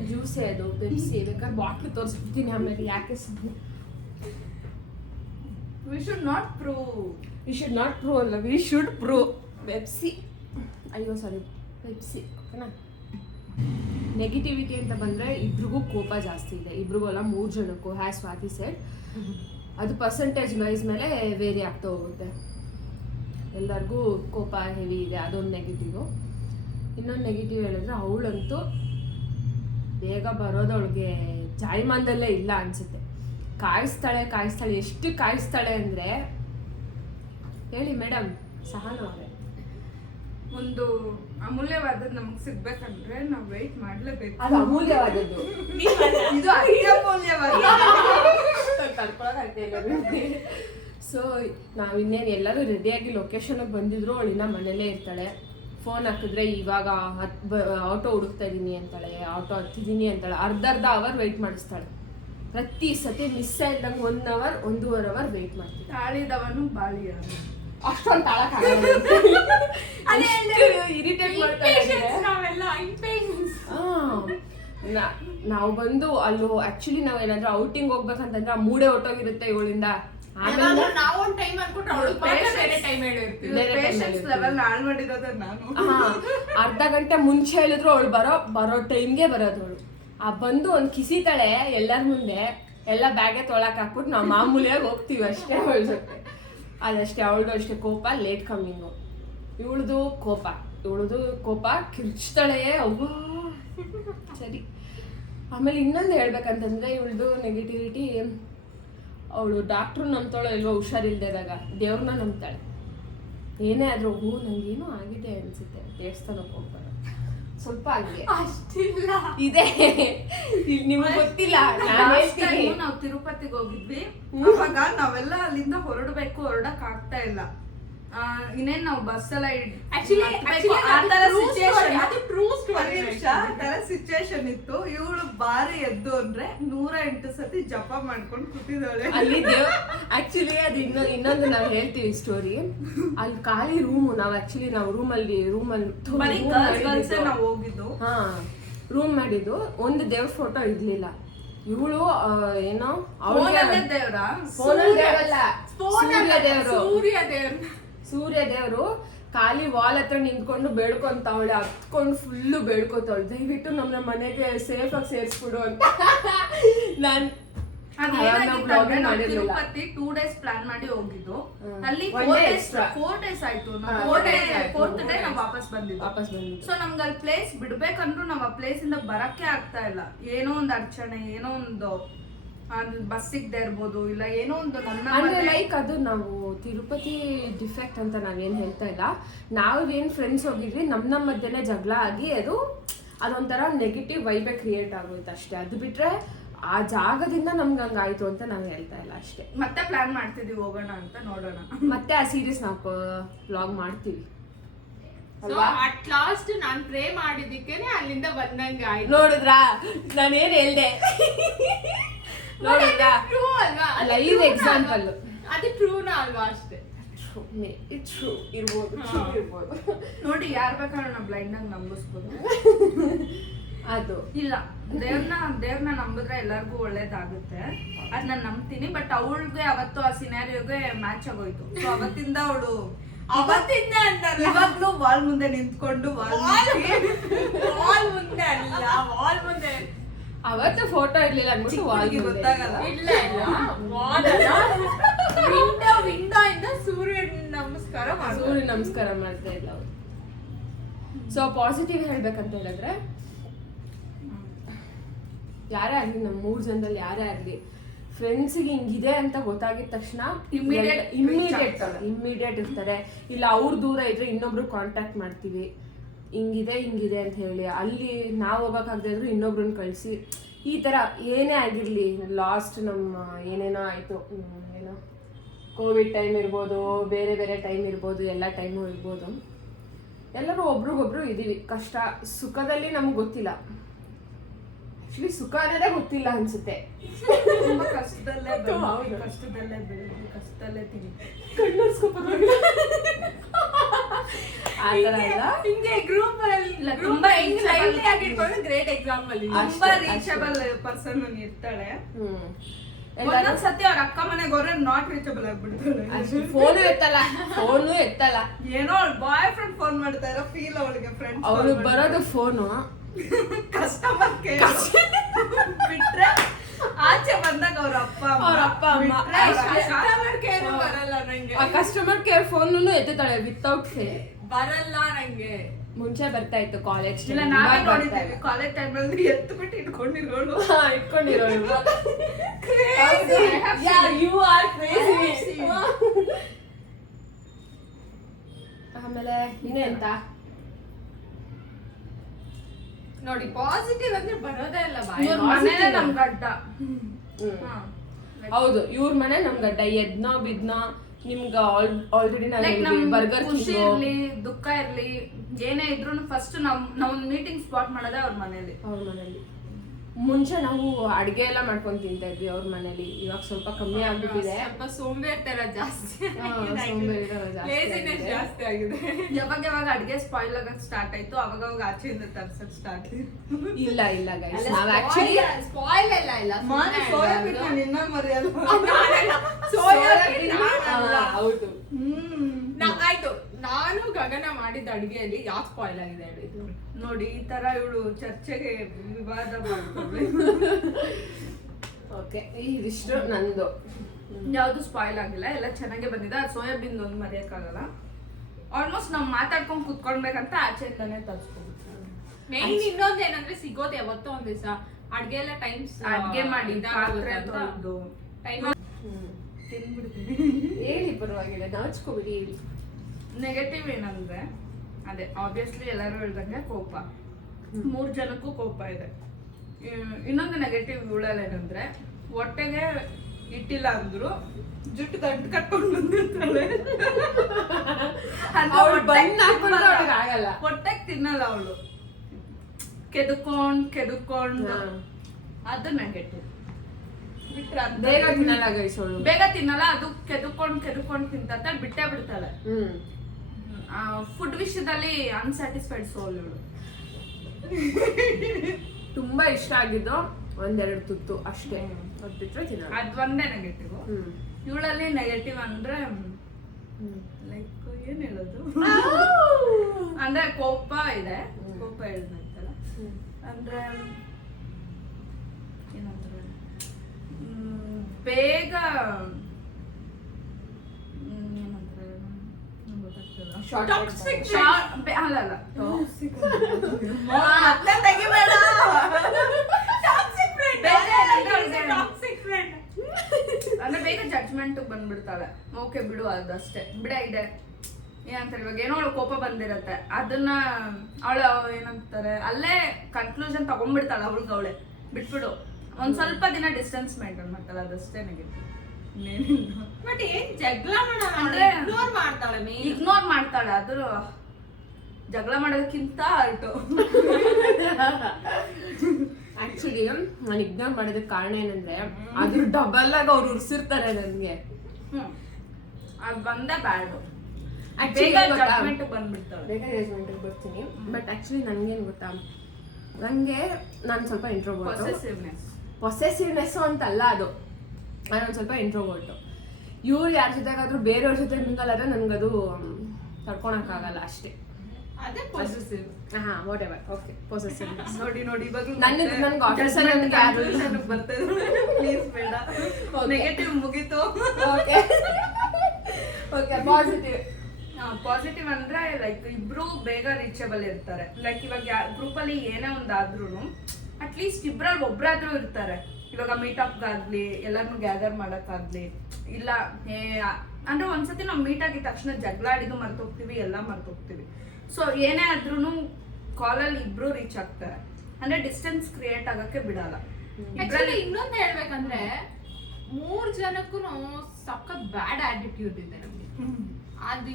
ಜ್ಯೂಸೇ ಅದು, ಪೆಪ್ಸಿ. ಬೇಕಾದ್ರೆ ಬಾಟ್ಲು ತೋರಿಸ್ಬಿಡ್ತೀನಿ ಆಮೇಲೆ, ಯಾಕೆ ಸುಮ್ಮನೆ. We should not prove. We should not prove ಅಲ್ಲ, ವಿ ಶುಡ್ ಪ್ರೂವ್. ಪೆಪ್ಸಿ, ಅಯ್ಯೋ ಸಾರಿ, ಪೆಪ್ಸಿ. ಓಕೆನಾ? ನೆಗೆಟಿವಿಟಿ ಅಂತ ಬಂದರೆ ಇಬ್ರಿಗೂ ಕೋಪ ಜಾಸ್ತಿ ಇದೆ. ಇಬ್ರಿಗಲ್ಲ 3 ಜನಕ್ಕೂ, ಹ್ಯಾಸ್ ಸ್ವಾತಿ ಸೆಡ್. ಅದು ಪರ್ಸೆಂಟೇಜ್ ವೈಸ್ ಮೇಲೆ ವೇರಿ ಆಗ್ತಾ ಹೋಗುತ್ತೆ. ಎಲ್ಲರಿಗೂ ಕೋಪ ಹೆವಿ ಇದೆ, ಅದೊಂದು ನೆಗೆಟಿವು. ಇನ್ನೊಂದು ನೆಗೆಟಿವ್ ಹೇಳಿದ್ರೆ ಅವಳಂತೂ ಬೇಗ ಬರೋದು ಅವಳಿಗೆ ಜಾಯಮಾನದಲ್ಲೇ ಇಲ್ಲ ಅನಿಸುತ್ತೆ. ಕಾಯಿಸ್ತಾಳೆ ಎಷ್ಟು ಕಾಯಿಸ್ತಾಳೆ ಅಂದ್ರೆ, ಹೇಳಿ ಮೇಡಮ್ ಸಹನ ಅವರೇ. ಒಂದು ಅಮೂಲ್ಯವಾದದ್ದು ನಮ್ಗೆ ಸಿಗ್ಬೇಕಂದ್ರೆ ನಾವು ವೆಯ್ಟ್ ಮಾಡ್ಲೇಬೇಕು. ಅದು ಅಮೂಲ್ಯವಾದದ್ದು. ಇದು ಅತ್ಯಮೂಲ್ಯವಾದ. ಸೊ ನಾವು ಇನ್ನೇನು ಎಲ್ಲರೂ ರೆಡಿಯಾಗಿ ಲೊಕೇಶನ್ಗೆ ಬಂದಿದ್ರು, ಅವಳಿನ ಮನೇಲೇ ಇರ್ತಾಳೆ. ಫೋನ್ ಹಾಕಿದ್ರೆ ಇವಾಗ ಆಟೋ ಹುಡುಕ್ತಾ ಇದ್ದೀನಿ ಅಂತಾಳೆ, ಆಟೋ ಹತ್ತಿದ್ದೀನಿ ಅಂತಾಳೆ. ಅರ್ಧ ಅವರ್ ವೆಯ್ಟ್ ಮಾಡಿಸ್ತಾಳೆ. ಪ್ರತಿ ಸತಿ ಮಿಸ್ ಇಲ್ದಂಗೆ 1 ಅವರ್ 1.5 ಅವರ್ ವೆಯ್ಟ್ ಮಾಡ್ತೀವಿ. ತಾಳಿದವನು ಬಾಳಿಯ ಅಷ್ಟೊಂದು ತಾಳಕ್ಕಾಗಲ್ಲ. ಇರಿಟೇಟ್ ಮಾಡ್ತಾರೆ. ನಾವು ಬಂದು ಅಲ್ಲೂ ಆಕ್ಚುಲಿ ನಾವ್ ಏನಾದ್ರೂ ಔಟಿಂಗ್ ಹೋಗ್ಬೇಕಂತಂದ್ರೆ ಆ ಮೂಡೆ ಹೊಟ್ಟೋಗಿರುತ್ತೆ ಇವಳಿಂದ. ಆಮೇಲೆ ನಾವೊಂದ್ ಟೈಮ್ ಅನ್ಬಿಟ್ಟು ಅವಳು ಬೇರೆ ಟೈಮ್ ಪೇಷನ್ಸ್ ಲೆವೆಲ್ ಹಾಳು ಮಾಡಿರೋದೇ ನಾನು. ಅರ್ಧ ಗಂಟೆ ಮುಂಚೆ ಹೇಳಿದ್ರು ಅವಳು ಬರೋ ಟೈಮ್ಗೆ ಬರೋದು. ಅವಳು ಬಂದು ಒಂದ್ ಕಿಸಿತಾಳೆ ಎಲ್ಲರ ಮುಂದೆ, ಎಲ್ಲ ಬ್ಯಾಗೆ ತೊಳಕ್ ಹಾಕ್ಬಿಟ್ಟು ನಾವು ಮಾಮೂಲಿಯಾಗಿ ಹೋಗ್ತೀವಿ ಅಷ್ಟೇ ಅವಳ ಜೊತೆ. ಅದಷ್ಟೇ, ಅವಳದು ಅಷ್ಟೇ ಕೋಪ, ಲೇಟ್ ಕಮ್ಮಿಂಗು. ಇವಳದು ಕೋಪ ಕಿರ್ಚ್ತಾಳೆ. ಅವ್ವ ಸರಿ. ಆಮೇಲೆ ಇನ್ನೊಂದು ಹೇಳ್ಬೇಕಂತಂದ್ರೆ ಇವಳದು ನೆಗೆಟಿವಿಟಿ, ಅವಳು ಡಾಕ್ಟ್ರು ನಂಬ್ತಾಳೋ ಇಲ್ವೋ ಹುಷಾರಿಲ್ದಾಗ ದೇವ್ರನ್ನ ನಂಬ್ತಾಳೆ. ಏನೇ ಆದ್ರೂ ನಂಗೇನೋ ಆಗಿದೆ ಅನ್ಸುತ್ತೆ, ದೇವಸ್ಥಾನಕ್ಕೆ ಹೋಗ್ಬಾರ ಸ್ವಲ್ಪ ಹಂಗೆ ಅಷ್ಟಿಲ್ಲ ಇದೆ. ನಿಮ್ಗೆ ಗೊತ್ತಿಲ್ಲ, ನಾವು ತಿರುಪತಿಗೆ ಹೋಗಿದ್ವಿ. ಅವಾಗ ನಾವೆಲ್ಲ ಅಲ್ಲಿಂದ ಹೊರಡಕ್ ಆಗ್ತಾ ಇಲ್ಲ. ಇನ್ನೇನ್ ನಾವು ಬಸ್ ಎಲ್ಲ ಸಿಚುವೇಶನ್ ಇತ್ತು. ಇವಳು ಬಾರಿ ಎದ್ದು ಅಂದ್ರೆ 108 ಸತಿ ಜಪ ಮಾಡ್ಕೊಂಡು ಕೂತಿದ್ದಾಳೆ ಅಲ್ಲಿ. ಆಕ್ಚುಲಿ ಅದು ಇನ್ನೊಂದು ನಾವು ಹೇಳ್ತೀವಿ ಸ್ಟೋರಿ. ಅಲ್ಲಿ ಖಾಲಿ ರೂಮ್, ನಾವು ರೂಮಲ್ಲಿ ನಾವು ಹೋಗಿದ್ದು. ರೂಮ್ ಮಾಡಿದ್ದು, ಒಂದು ದೇವ್ರ ಫೋಟೋ ಇರ್ಲಿಲ್ಲ. ಇವಳು ಏನೋ ಸೂರ್ಯ ದೇವರು ಖಾಲಿ ವಾಲ್ ಹತ್ರ ನಿಂತ್ಕೊಂಡು ಬೇಡ್ಕೊಂತಾವಳೆ, ಹತ್ಕೊಂಡು ಫುಲ್ಲು ಬೇಡ್ಕೊತಾವಳೆ, ದಯವಿಟ್ಟು ನಮ್ಮ ಮನೆಗೆ ಸೇಫ್ ಆಗಿ ಸೇರಿಸ್ಬಿಡು ಅಂತ. ತಿರುಪತಿ 2 days ಪ್ಲಾನ್ ಮಾಡಿ ಹೋಗಿದ್ದು. ಅಲ್ಲಿ 4 days ಆಯ್ತು. 4th ಡೇ ನಾವು ವಾಪಸ್ ಬಂದಿದ್ದು. ಸೊ ನಮ್ಗೆ ಅಲ್ಲಿ ಪ್ಲೇಸ್ ಬಿಡ್ಬೇಕಂದ್ರೂ ನಾವ್ ಆ ಪ್ಲೇಸ್ ಇಂದ ಬರಕ್ಕೆ ಆಗ್ತಾ ಇಲ್ಲ. ಏನೋ ಒಂದು ಅಡಚಣೆ, ಏನೋ ಒಂದು ಬಸ್ ಸಿಗದೆ ಇರ್ಬೋದು, ಇಲ್ಲ ಏನೋ ಒಂದು ಅಂದ್ರೆ ಲೈಕ್ ಅದು ನಾವು ತಿರುಪತಿ ಡಿಫೆಕ್ಟ್ ಅಂತ ನಾವೇನ್ ಹೇಳ್ತಾ ಇಲ್ಲ. ನಾವೇನ್ ಫ್ರೆಂಡ್ಸ್ ಹೋಗಿದ್ವಿ, ನಮ್ಮ ಮಧ್ಯೆನೇ ಜಗಳ ಆಗಿ ಅದೊಂಥರ ನೆಗೆಟಿವ್ ವೈಬೇ ಕ್ರಿಯೇಟ್ ಆಗೋಯ್ತು ಅಷ್ಟೇ. ಅದು ಬಿಟ್ರೆ ಆ ಜಾಗದಿಂದ ನಮ್ಗೆ ಹಂಗಾಯ್ತು ಅಂತ ನಾವು ಹೇಳ್ತಾ ಇಲ್ಲ ಅಷ್ಟೇ. ಮತ್ತೆ ಪ್ಲಾನ್ ಮಾಡ್ತಿದೀವಿ ಹೋಗೋಣ ಅಂತ, ನೋಡೋಣ. ಮತ್ತೆ ಆ ಸೀರೀಸ್ ನಾವು ವ್ಲಾಗ್ ಮಾಡ್ತೀವಿ. ಅಟ್ ಲಾಸ್ಟ್ ನಾನ್ ಪ್ರೇ ಮಾಡಿದ್ದಕ್ಕೇನೆ ಅಲ್ಲಿಂದ ಬಂದಂಗೆ ಆಯ್ತು. ನೋಡಿದ್ರಾ ನಾನೇನ್ ಹೇಳ್ದೆ? ನೋಡಿದ್ರಾ? Live example. ಅದು ಟ್ರೂನಾ ಅಲ್ವಾ? ಅಷ್ಟೇ. ಇರ್ಬೋದು. ನೋಡಿ, ಯಾರ್ ಬೇಕಾದ್ರೂ ನಾವು ಬ್ಲೈಂಡ್ ಆಗಿ ನಂಬಿಸ್ಬೋದು. ಅದು ಇಲ್ಲ, ದೇವ್ರನ್ನ ನಂಬಿದ್ರೆ ಎಲ್ಲರಿಗೂ ಒಳ್ಳೇದಾಗುತ್ತೆ, ಅದ್ ನಾನು ನಂಬ್ತೀನಿ. ಬಟ್ ಅವಳಿಗೆ ಅವತ್ತು ಆ ಸಿನಾರಿಯೋಗೆ ಮ್ಯಾಚ್ ಆಗೋಯ್ತು. ಸೊ ಅವತ್ತಿಂದ ಇವಾಗ್ಲೂ ವಾಲ್ ಮುಂದೆ ನಿಂತ್ಕೊಂಡು ವಾಲ್ ಮುಂದೆ ಅವತ್ತು ಫೋಟೋ ಇರ್ಲಿಲ್ಲ ಅಂದ್ಬಿಟ್ಟು ವಾಲ್ಗೆ ಗೊತ್ತಾಗಲ್ಲ. ಇಲ್ಲ ವಿಂಡೋ ಇಂದ ಸೂರ್ಯ ನಮಸ್ಕಾರ ಮಾಡ್ತಾ ಇಲ್ಲ ಅವ್ರು. ಸೊ ಪಾಸಿಟಿವ್ ಹೇಳ್ಬೇಕಂತ ಹೇಳಿದ್ರೆ, ಯಾರೇ ಆಗ್ಲಿ, ನಮ್ಮ 3 ಜನದಲ್ಲಿ ಯಾರೇ ಆಗ್ಲಿ, ಫ್ರೆಂಡ್ಸಿಗೆ ಹಿಂಗಿದೆ ಅಂತ ಗೊತ್ತಾಗಿದ ತಕ್ಷಣ ಇಮ್ಮಿಡಿಯೇಟ್ ಇರ್ತಾರೆ. ಇಲ್ಲ ಅವ್ರು ದೂರ ಇದ್ರೆ ಇನ್ನೊಬ್ರು ಕಾಂಟ್ಯಾಕ್ಟ್ ಮಾಡ್ತೀವಿ, ಹಿಂಗಿದೆ ಅಂತ ಹೇಳಿ. ಅಲ್ಲಿ ನಾವು ಹೋಗೋಕ್ಕಾಗದೇ ಇದ್ರು ಇನ್ನೊಬ್ರನ್ನ ಕಳಿಸಿ, ಈ ಥರ ಏನೇ ಆಗಿರಲಿ. ಲಾಸ್ಟ್ ನಮ್ಮ ಏನೇನೋ ಆಯಿತು, ಏನೋ ಕೋವಿಡ್ ಟೈಮ್ ಇರ್ಬೋದು, ಬೇರೆ ಟೈಮ್ ಇರ್ಬೋದು, ಎಲ್ಲ ಟೈಮು ಇರ್ಬೋದು. ಎಲ್ಲರೂ ಒಬ್ರಿಗೊಬ್ರು ಇದೀವಿ. ಕಷ್ಟ ಸುಖದಲ್ಲಿ ನಮ್ಗೆ ಗೊತ್ತಿಲ್ಲ. ಆಕ್ಚುಲಿ ಸುಖ ಅನ್ನೋದೇ ಗೊತ್ತಿಲ್ಲ ಅನ್ಸುತ್ತೆ. ತುಂಬಾ ಕಷ್ಟದಲ್ಲೇ ಬೆಳೆದು ಕಷ್ಟದಲ್ಲೇ ತಿನ್ನಿ ಹಿಂಗೆ ಗ್ರೂಪ್ ಅಲ್ಲಿ ತುಂಬಾ ಗ್ರೇಟ್ ಎಕ್ಸಾಂಪಲ್. ತುಂಬಾ ರೀಚಬಲ್ ಪರ್ಸನ್ ಇರ್ತಾಳೆ. ಒಂದೊಂದ್ಸತಿ ಅವ್ರ ಅಕ್ಕ ಮನೆಗೆ ಹೋದ್ರೆ ನಾಟ್ ರೀಚಬಲ್ ಆಗ್ಬಿಡ್ತಾಳೆ. ಫೋನು ಎತ್ತಲ್ಲ. ಏನೋ ಬಾಯ್ ಫ್ರೆಂಡ್ ಫೋನ್ ಮಾಡ್ತಾ ಇರೋ ಫೀಲ್ ಅವಳಿಗೆ. ಫ್ರೆಂಡ್ ಅವ್ರು ಬರೋದು ಫೋನು ಕಸ್ಟಮರ್ ಕೇರ್ ಬಿಟ್ರೆ ಆಚೆ ಬಂದಾಗ ಅವ್ರ ಅಪ್ಪ ಅಮ್ಮ ಕಸ್ಟಮರ್ ಕೇರ್ ಬರಲ್ಲ ನಂಗೆ. ಆ ಕಸ್ಟಮರ್ ಕೇರ್ ಫೋನ್ ಎತ್ತಾಳೆ ವಿತೌಟ್ ಬರಲ್ಲ ನಂಗೆ. ಮುಂಚೆ ಬರ್ತಾ ಇತ್ತು ಕಾಲೇಜ್ ಇಲ್ಲ ನಾವೇ ನೋಡಿದ್ದೀವಿ ಕಾಲೇಜ್ ಟೈಮಲ್ಲಿ ಎತ್ತು ಬಿಟ್ಟು ಇಟ್ಕೊಂಡಿರೋಳು ಇಟ್ಕೊಂಡಿರೋಳು. ಆಮೇಲೆ ಇನ್ನೆಂತ ನೋಡಿ ಪಾಸಿಟಿವ್ ಅಂದ್ರೆ ಬರೋದೇ ಇಲ್ಲ ಇವ್ರ ಮನೇಲೆ ನಮ್ ಗಡ್ಡ. ಹೌದು, ಇವ್ರ ಮನೆ ನಮ್ ಗಡ್ಡ. ಎದ್ನೋ ಬಿದ್ನೋ ನಿಮ್ಗ ಆಲ್ರೆಡಿ ಬರ್ಗರ್ ಖುಷಿ ಇರ್ಲಿ ದುಃಖ ಇರ್ಲಿ ಏನೇ ಇದ್ರು ಫಸ್ಟ್ ನಾವ್ ಮೀಟಿಂಗ್ ಸ್ಪಾಟ್ ಮಾಡೋದೇ ಅವ್ರ ಮನೇಲಿ. ಅವ್ರ ಮನೇಲಿ ಮುಂಚೆ ನಾವು ಅಡ್ಗೆ ಎಲ್ಲ ಮಾಡ್ಕೊಂಡ್ ತಿಂತಾ ಇದ್ವಿ ಅವ್ರ ಮನೇಲಿ. ಇವಾಗ ಸ್ವಲ್ಪ ಕಮ್ಮಿ ಆಗ್ಬಿಟ್ಟಿದೆ. ಸ್ವಲ್ಪ ಸೋಂಬೇರಿತನ ಜಾಸ್ತಿ, ಲೇಜಿನೆಸ್ ಜಾಸ್ತಿ ಆಗಿದೆ. ಯಾವಾಗ ಅಡ್ಗೆ ಸ್ಪಾಯ್ಲ್ ಆಗಕ್ ಸ್ಟಾರ್ಟ್ ಆಯ್ತು ಅವಾಗ ಆಚೆಯಿಂದ ತರ್ಸಕ್ ಸ್ಟಾರ್ಟ್. ಇಲ್ಲ ಇಲ್ಲ ಗೈಸ್, ನಾವ್ ಆಕ್ಚುಲಿ ಸ್ಪಾಯ್ಲ್ ಎಲ್ಲ ಇಲ್ಲ. ನಿನ್ನ ಮರೆಯಲ್ಲ. ಹೌದು. ಆಯ್ತು, ನಾನು ಗಗನ ಮಾಡಿದ ಅಡಿಗೆಯಲ್ಲಿ ಯಾಕೆ ಸ್ಪಾಯ್ಲ್ ಆಗಿದೆ ಹೇಳಿದ್ದು ನೋಡಿ. ಈ ತರ ಇವಳು ಚರ್ಚೆಗೆ ವಿವಾದ ಮಾಡ್ಕೊಳ್ಳಿ. ಓಕೆ, ಇದಿಷ್ಟು ನಂದು. ಯಾವ್ದು ಸ್ಪಾಯ್ಲ್ ಆಗಿಲ್ಲ, ಎಲ್ಲ ಚೆನ್ನಾಗೇ ಬಂದಿದೆ. ಅದು ಸೋಯಾಬೀನ್ ಒಂದು ಮರೆಯಕ್ಕಾಗಲ್ಲ. ಆಲ್ಮೋಸ್ಟ್ ನಾವು ಮಾತಾಡ್ಕೊಂಡು ಕುತ್ಕೊಳ್ಬೇಕಂತ ಆಚೆಯಿಂದಾನೆ ತರ್ಸ್ಕೊಬಿಟ್ಟು. ಮೇನ್ ಇನ್ನೊಂದು ಏನಂದ್ರೆ ಸಿಗೋದು ಯಾವತ್ತೋ ಒಂದ್ ದಿವಸ. ಅಡ್ಗೆ ಎಲ್ಲ ಅಡ್ಗೆ ಮಾಡಿ ಪಾತ್ರೆ ತೊಳ್ದು ಟೈಮ್ ತಿನ್ಬಿಡ್ತೀನಿ. ಹೇಳಿ, ಪರವಾಗಿಲ್ಲ, ನಾಚ್ಕೋಬಿಡಿ, ಹೇಳಿ. ನೆಗೆಟಿವ್ ಏನಂದ್ರೆ ಅದೇ ಆಬ್ವಿಯಸ್ಲಿ ಎಲ್ಲರೂ ಹೇಳ್ದಂಗೆ ಕೋಪ. 3 ಜನಕ್ಕೂ ಕೋಪ ಇದೆ. ಇನ್ನೊಂದು ನೆಗೆಟಿವ್ ಇವಳಲ್ಲಿ ಏನಂದ್ರೆ ಹೊಟ್ಟೆಗೆ ಇಟ್ಟಿಲ್ಲ ಅಂದ್ರು ಜುಟ್ಟು ಗಂಟು ಕಟ್ಕೊಂಡು ಬಂದಿರ್ತಾಳೆ. ಆಗಲ್ಲ, ಹೊಟ್ಟೆಗೆ ತಿನ್ನಲ್ಲ ಅವಳು, ಕೆದುಕೊಂಡು ಅದು ನೆಗೆಟಿವ್. ಬೇಗ ತಿನ್ನಲ್ಲ ಗೈಸ್ ಅವಳು. ಬೇಗ ತಿನ್ನಲ್ಲ, ಅದು ಕೆದುಕೊಂಡು ತಿಂತಾಳೆ, ಬಿಟ್ಟೇ ಬಿಡ್ತಾಳೆ. ಫುಡ್ ವಿಷಯದಲ್ಲಿ ಅನ್ಸ್ಯಾಟಿಸ್ಫೈಡ್ ಸೋಲ್ ಇವಳು. ತುಂಬಾ ಇಷ್ಟ ಆಗಿದ್ದು 1-2 ತುತ್ತು ಅಷ್ಟೇ, ಅದ್ ಬಿಟ್ರೆ ತಿನ್ನಲ್ಲ. ಅದ್ ಒಂದೇ ನೆಗೆಟಿವ್. ಇವಳಲ್ಲಿ ನೆಗೆಟಿವ್ ಅಂದ್ರೆ ಲೈಕ್ ಏನ್ ಹೇಳೋದು ಅಂದ್ರೆ ಕೋಪ ಇದೆ. ಕೋಪ ಹೇಳಿದ್ನಂತಲ್ಲ ಅಂದ್ರೆ ಏನಂತಾರೆ, ಬೇಗ ಅಲ್ಲ ಅಂದ್ರೆ ಬೇಗ ಜಡ್ಜ್ಮೆಂಟ್ ಬಂದ್ಬಿಡ್ತಾಳೆ. ಓಕೆ ಬಿಡು, ಅದಷ್ಟೇ ಬಿಡ ಇದೆ ಏನಂತಾರೆ. ಇವಾಗ ಏನೋ ಅವಳು ಕೋಪ ಬಂದಿರತ್ತೆ, ಅದನ್ನ ಅವಳು ಏನಂತಾರೆ ಅಲ್ಲೇ ಕನ್ಕ್ಲೂಷನ್ ತಗೊಂಡ್ಬಿಡ್ತಾಳೆ. ಅವಳೆ ಬಿಟ್ಬಿಡು, ಒಂದ್ ಸ್ವಲ್ಪ ದಿನ ಡಿಸ್ಟೆನ್ಸ್ ಮೇಂಟೈನ್ ಮಾಡ್ತಾಳೆ, ಅದಷ್ಟೇ ನೆಗೆಟಿವ್. ಬಟ್ ಏನ್ ಜಗಳ ಅಂದ್ರೆ ಇಗ್ನೋರ್ ಮಾಡ್ತಾಳೆ. ಅದ್ರ ಜಗಳ ಮಾಡೋದಕ್ಕಿಂತ ಆರ್ಟು. ಆಕ್ಚುಲಿ ನಾನು ಇಗ್ನೋರ್ ಮಾಡೋದಕ್ಕೆ ಕಾರಣ ಏನಂದ್ರೆ ಅದ್ರ ಡಬಲ್ ಆಗಿ ಅವ್ರು ಉರ್ಸಿರ್ತಾರೆ ನನ್ಗೆ. ಅದು ಬಂದೇ ಬ್ಯಾಡ್. ಬೇಗ ಜಡ್ಜ್ಮೆಂಟ್ ಬಂದ್ಬಿಡ್ತಾಳೆ, ಬೇಗ ಜಡ್ಜ್ಮೆಂಟ್ ಬರ್ತೀನಿ. ಬಟ್ ಆಕ್ಚುಲಿ ನನ್ಗೇನ್ ಗೊತ್ತಾ, ನಂಗೆ ನಾನು ಸ್ವಲ್ಪ ಇಂಟ್ರೋವರ್ಟ್. ಪೊಸೆಸಿವ್ನೆಸ್ ಅಂತಲ್ಲ ಅದು, ನಾನೊಂದು ಸ್ವಲ್ಪ ಇಂಟ್ರೋವರ್ಟು. ಇವ್ರು ಯಾರ ಜೊತೆಗಾದ್ರೂ ಬೇರೆಯವ್ರ ಜೊತೆ ಮಿಂಗಲ್ ನನ್ಗದು ತಡ್ಕೊಳಕ್ಕಾಗಲ್ಲ ಅಷ್ಟೇ. ಅದೇ ಪಾಸಿಟಿವ್. ಹಾ, ವಾಟ್ ಎವರ್. Okay, possessive. ನೋಡಿ ಇವಾಗ ನನ್ಗೆ ಆಫೀಸಲ್ಲಿ ಬರ್ತದೆ. ಪ್ಲೀಸ್ ಬೇಡ, ನೆಗೆಟಿವ್ ಮುಗೀತು. Okay okay, positive. ಪಾಸಿಟಿವ್ ಅಂದ್ರೆ ಲೈಕ್ ಇಬ್ರು ಬೇಗ ರೀಚಬಲ್ ಇರ್ತಾರೆ. ಲೈಕ್ ಇವಾಗ ಗ್ರೂಪ್ ಅಲ್ಲಿ ಏನೇ ಒಂದಾದ್ರೂ ಅಟ್ಲೀಸ್ಟ್ ಇಬ್ರಲ್ಲಿ ಒಬ್ರಾದ್ರೂ ಇರ್ತಾರೆ. ಇವಾಗ ಮೀಟಪ್ಗಾಗ್ಲಿ ಎಲ್ಲಾರ್ನು ಗ್ಯಾದರ್ ಮಾಡಕ್ಕಾಗ್ಲಿ ಇಲ್ಲ ಅಂದ್ರೆ ಒಂದ್ಸತಿ ನಾವು ಮೀಟ್ ಆಗಿದ ತಕ್ಷಣ ಜಗಳ ಆಡಿದ್ದು ಮರ್ತೋಗ್ತೀವಿ, ಎಲ್ಲ ಮರ್ತೋಗ್ತೀವಿ. ಸೊ ಏನೇ ಆದ್ರೂ ಕಾಲಲ್ಲಿ ಇಬ್ರು ರೀಚ್ ಆಗ್ತಾರೆ. ಅಂದ್ರೆ ಡಿಸ್ಟೆನ್ಸ್ ಕ್ರಿಯೇಟ್ ಆಗಕ್ಕೆ ಬಿಡಲ್ಲ. ಇನ್ನೊಂದು ಹೇಳ್ಬೇಕಂದ್ರೆ 3 ಜನಕ್ಕೂ ಸಖತ್ ಬ್ಯಾಡ್ ಆಟಿಟ್ಯೂಡ್ ಇದೆ ನಮ್ಗೆ. ಅದು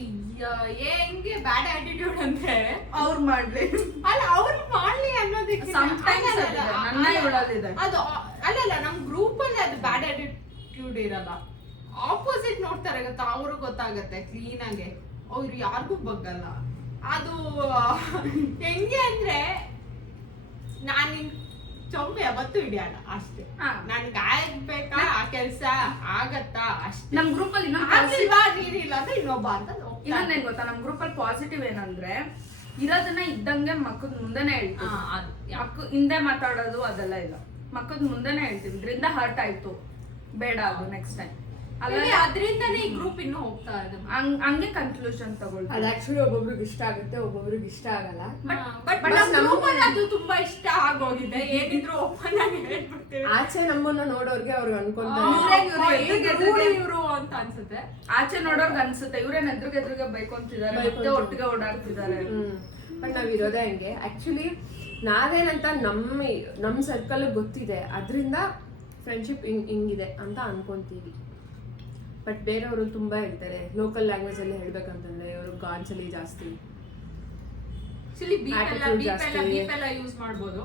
ಹೆಂಗೆ ಬ್ಯಾಡ್ ಆಟಿಟ್ಯೂಡ್ ಅಂದ್ರೆ ಅವ್ರು ಮಾಡ್ಲಿ ಅಲ್ಲ, ಅವ್ರು ಮಾಡ್ಲಿ ಅನ್ನೋದಕ್ಕೆ ಅದು ಅಲ್ಲಲ್ಲ, ನಮ್ ಗ್ರೂಪ್ ಅಲ್ಲಿ ಅದು ಬ್ಯಾಡ್ ಆಟಿಟ್ಯೂಡ್ ಇರಲ್ಲ. ಆಪೋಸಿಟ್ ನೋಡ್ತಾರೆ ಗೊತ್ತಾ, ಅವ್ರು ಗೊತ್ತಾಗತ್ತೆ ಕ್ಲೀನ್ ಆಗಿ, ಅವ್ರು ಯಾರಿಗೂ ಬಗ್ಗಲ್ಲ. ಅದು ಹೆಂಗೆ ಅಂದ್ರೆ ನಾನು ಚೊಂಬೆ ಯಾವತ್ತೂ ಹಿಡಿಯಲ್ಲ ಅಷ್ಟೇ. ನನ್ಗೆ ಆಗ್ಬೇಕಾ ಆ ಕೆಲ್ಸ ಆಗತ್ತಾ ಅಷ್ಟೇ. ನಮ್ ಗ್ರೂಪ್ ಅಲ್ಲಿ ನೀರಿಲ್ಲ ಅಂದ್ರೆ ಇನ್ನೊಬ್ಬ ಅಂತ ಇನ್ನೊಂದೇನ್ ಗೊತ್ತಾ, ನಮ್ ಗ್ರೂಪ್ ಅಲ್ಲಿ ಪಾಸಿಟಿವ್ ಏನಂದ್ರೆ ಇರೋದನ್ನ ಇದ್ದಂಗೆ ಮಕ್ಕದ ಮುಂದೆನೆ ಹೇಳ್ತೀವಿ. ಮಕ್ಕ ಹಿಂದೆ ಮಾತಾಡೋದು ಅದೆಲ್ಲ ಇಲ್ಲ, ಮಕ್ಕದ ಮುಂದೆನೆ ಹೇಳ್ತೀವಿ. ಇದರಿಂದ ಹರ್ಟ್ ಆಯ್ತು, ಬೇಡ ಅದು ನೆಕ್ಸ್ಟ್ ಟೈಮ್ ಅದ್ರಿಂದಾನೇ ಈ ಗ್ರೂಪ್ ಇನ್ನು ಹೋಗ್ತಾ ಇದೆ. ಹಂಗೆ ಕನ್ಕ್ಲೂಷನ್ ತಗೊಳ್ತೀವಿ. ಅದು ಆಕ್ಚುಲಿ ಒಬ್ಬೊಬ್ರಿಗೆ ಇಷ್ಟ ಆಗುತ್ತೆ, ಒಬ್ಬೊಬ್ರಿಗೆ ಇಷ್ಟ ಆಗಲ್ಲ. ಬಟ್ ಅದು ತುಂಬಾ ಇಷ್ಟ ಆಗೋಗಿದೆ. ಏನಿದ್ರು ಓಪನ್ ಆಗಿ ಹೇಳ್ಬಿಡ್ತೀವಿ. ಆಚೆ ನಮ್ಮನ್ನ ನೋಡೋರ್ಗೆ ಅವ್ರಿಗೆ ಅನ್ಕೊಂತಾರೆ ಇವ್ರು ಅಂತ ಅನ್ಸುತ್ತೆ. ಆಚೆ ನೋಡೋರ್ಗೆ ಅನ್ಸುತ್ತೆ ಇವ್ರೇನ್ ಎದುರಿಗೆ ಬೈಕೊಂತಿದ್ದಾರೆ, ಮತ್ತೆ ಒಟ್ಟಿಗೆ ಓಡಾಡ್ತಿದ್ದಾರೆ. ಬಟ್ ನಾವ್ ಇರೋದೇ ಹಂಗೆ. ಆಕ್ಚುಲಿ ನಾವೇನಂತ ನಮ್ಮ ಸರ್ಕಲ್ ಗೊತ್ತಿದೆ, ಅದರಿಂದ ಫ್ರೆಂಡ್ಶಿಪ್ ಹಿಂಗಿದೆ ಅಂತ ಅನ್ಕೊಂತೀವಿ. ಬಟ್ ಬೇರೆಯವರು ತುಂಬಾ ಹೇಳ್ತಾರೆ, ಲೋಕಲ್ ಲ್ಯಾಂಗ್ವೇಜ್ ಅಲ್ಲಿ ಹೇಳ್ಬೇಕಂತಂದ್ರೆ ಇವರು ಗಾಂಚಲಿ ಜಾಸ್ತಿ, ಬೀಪ್ ಎಲ್ಲ ಯೂಸ್ ಮಾಡ್ಬೋದು.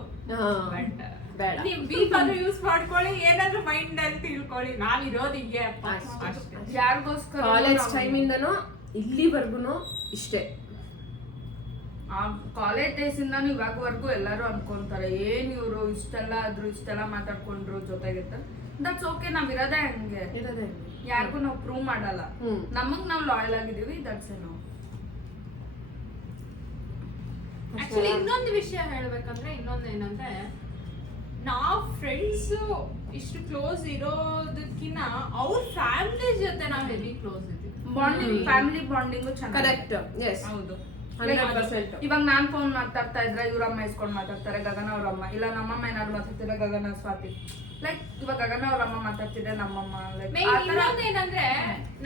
ಬಟ್ ಬೇಡ, ನೀವು ಬೀಪ್ ಆದ್ರೂ ಯೂಸ್ ಮಾಡ್ಕೊಳ್ಳಿ, ಏನಾದ್ರೂ ಮೈಂಡ್ ಅಲ್ಲಿ ತಿಳ್ಕೊಳ್ಳಿ. ನಾವಿರೋದು ಹಿಂಗೆ ಅಪ್ಪ. ಯಾರಿಗೋಸ್ಕರ ಕಾಲೇಜ್ ಟೈಮ್ ಇಂದನೂ ಇಲ್ಲಿವರೆಗೂ ಇಷ್ಟೇ. ಕಾಲೇಜ್ ಡೇಸ್ ಇಂದಾನು ಇವಾಗವರೆಗೂ ಎಲ್ಲರೂ ಅನ್ಕೊಂತಾರೆ ಏನ್ ಇವ್ರು ಇಷ್ಟೆಲ್ಲ ಆದ್ರೂ ಇಷ್ಟೆಲ್ಲ ಮಾತಾಡ್ಕೊಂಡ್ರು ಜೊತೆಗಿರ್ತಾರೆ. ದಟ್ಸ್ ಓಕೆ, ನಾವ್ ಇರೋದೇ ಹಂಗೆ, ಯಾರಿಗೂ ನಾವು ಪ್ರೂವ್ ಮಾಡಲ್ಲ. ನಮಗ್ ನಾವ್ ಲಾಯಲ್ ಆಗಿದೀವಿ, ದಟ್ಸ್ ಏನೋ. ಆಕ್ಚುಲಿ ಇನ್ನೊಂದು ವಿಷಯ ಹೇಳ್ಬೇಕಂದ್ರೆ, ಇನ್ನೊಂದೇನಂದ್ರೆ ನಾವ್ ಫ್ರೆಂಡ್ಸ್ ಇಷ್ಟು ಕ್ಲೋಸ್ ಇರೋದಕ್ಕಿಂತ ಅವ್ರ ಫ್ಯಾಮಿಲಿ ಜೊತೆ ನಾವ್ ಹೆವಿ ಕ್ಲೋಸ್ ಇದ್ದೀವಿ. ಬಾಂಡಿಂಗ್, ಫ್ಯಾಮಿಲಿ ಬಾಂಡಿಂಗು ಚೆನ್ನಾಗಿ. ಕರೆಕ್ಟ್, ಎಸ್, ಹೌದು. 100%. ಇವಾಗ ನಾನ್ ಫೋನ್ ಮಾತಾಡ್ತಾ ಇದ್ರೆ ಇವ್ರಮ್ಮ ಇಸ್ಕೊಂಡ್ ಮಾತಾಡ್ತಾರೆ, ಗಗನ ಅವ್ರಮ್ಮ. ಇಲ್ಲ ನಮ್ಮಮ್ಮ ಏನಾದ್ರು ಮಾತಾಡ್ತಿದ್ರೆ ಗಗನ ಸ್ವಾತಿ. ಲೈಕ್ ಇವಾಗ ಗಗನ ಅವ್ರಮ್ಮ ಮಾತಾಡ್ತಿದ್ರೆ ನಮ್ಮಮ್ಮ. ಇನ್ನೊಂದೇನಂದ್ರೆ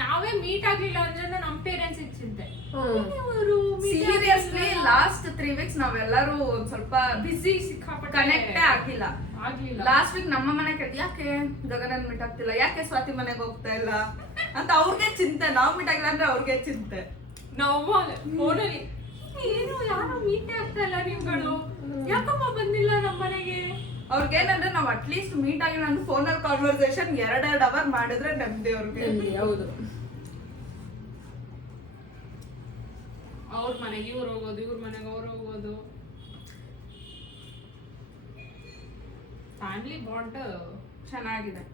ನಾವೇ ಮೀಟ್ ಆಗ್ಲಿಲ್ಲ ಅಂದ್ರೆ ನಮ್ ಪೇರೆಂಟ್ಸ್ ಚಿಂತೆ. ಸೀರಿಯಸ್ಲಿ ಲಾಸ್ಟ್ 3 weeks ನಾವೆಲ್ಲರೂ ಒಂದ್ ಸ್ವಲ್ಪ ಬಿಸಿ, ಸಿಕ್ಕಾಪಟ್ಟೆ ಕನೆಕ್ಟೇ ಆಗಿಲ್ಲ. ಲಾಸ್ಟ್ ವೀಕ್ ನಮ್ಮ ಮನೆ ಕೇಳಿ ಯಾಕೆ ಗಗನನ್ ಮೀಟ್ ಆಗ್ತಿಲ್ಲ, ಯಾಕೆ ಸ್ವಾತಿ ಮನೆಗೆ ಹೋಗ್ತಾ ಇಲ್ಲ ಅಂತ ಅವ್ರಿಗೆ ಚಿಂತೆ. ನಾವ್ ಮೀಟ್ ಆಗಿಲ್ಲ ಅಂದ್ರೆ ಅವ್ರಿಗೆ ಚಿಂತೆ. ನಾವು ಫೋನಲ್ಲಿ ಏನು ಯಾರು ಮೀಟ್ ಆಗ್ತಾ ಇಲ್ಲ ನೀವುಗಳು, ಯಾಕಮ್ಮ ಬಂದಿಲ್ಲ ನಮ್ಮ ಮನೆಗೆ. ಅವ್ರಿಗೇನಂದ್ರೆ ನಾವ್ ಅಟ್ಲೀಸ್ಟ್ ಮೀಟ್ ಆಗಿಲ್ಲ ಅಂದ್ರೆ ಫೋನಲ್ಲಿ ಕಾನ್ವರ್ಸೇಷನ್ 2 ಅವರ್ ಮಾಡಿದ್ರೆ ನೆಮ್ಮದಿ ಅವ್ರಿಗೆ. ಹೌದು, ಅವ್ರ ಮನೆಗೆ ಇವ್ರು ಹೋಗೋದು, ಇವ್ರ ಮನೆಗೆ ಅವ್ರು ಹೋಗೋದು. ಫ್ಯಾಮಿಲಿ ಬಾಂಡ್ ಚೆನ್ನಾಗಿದೆ.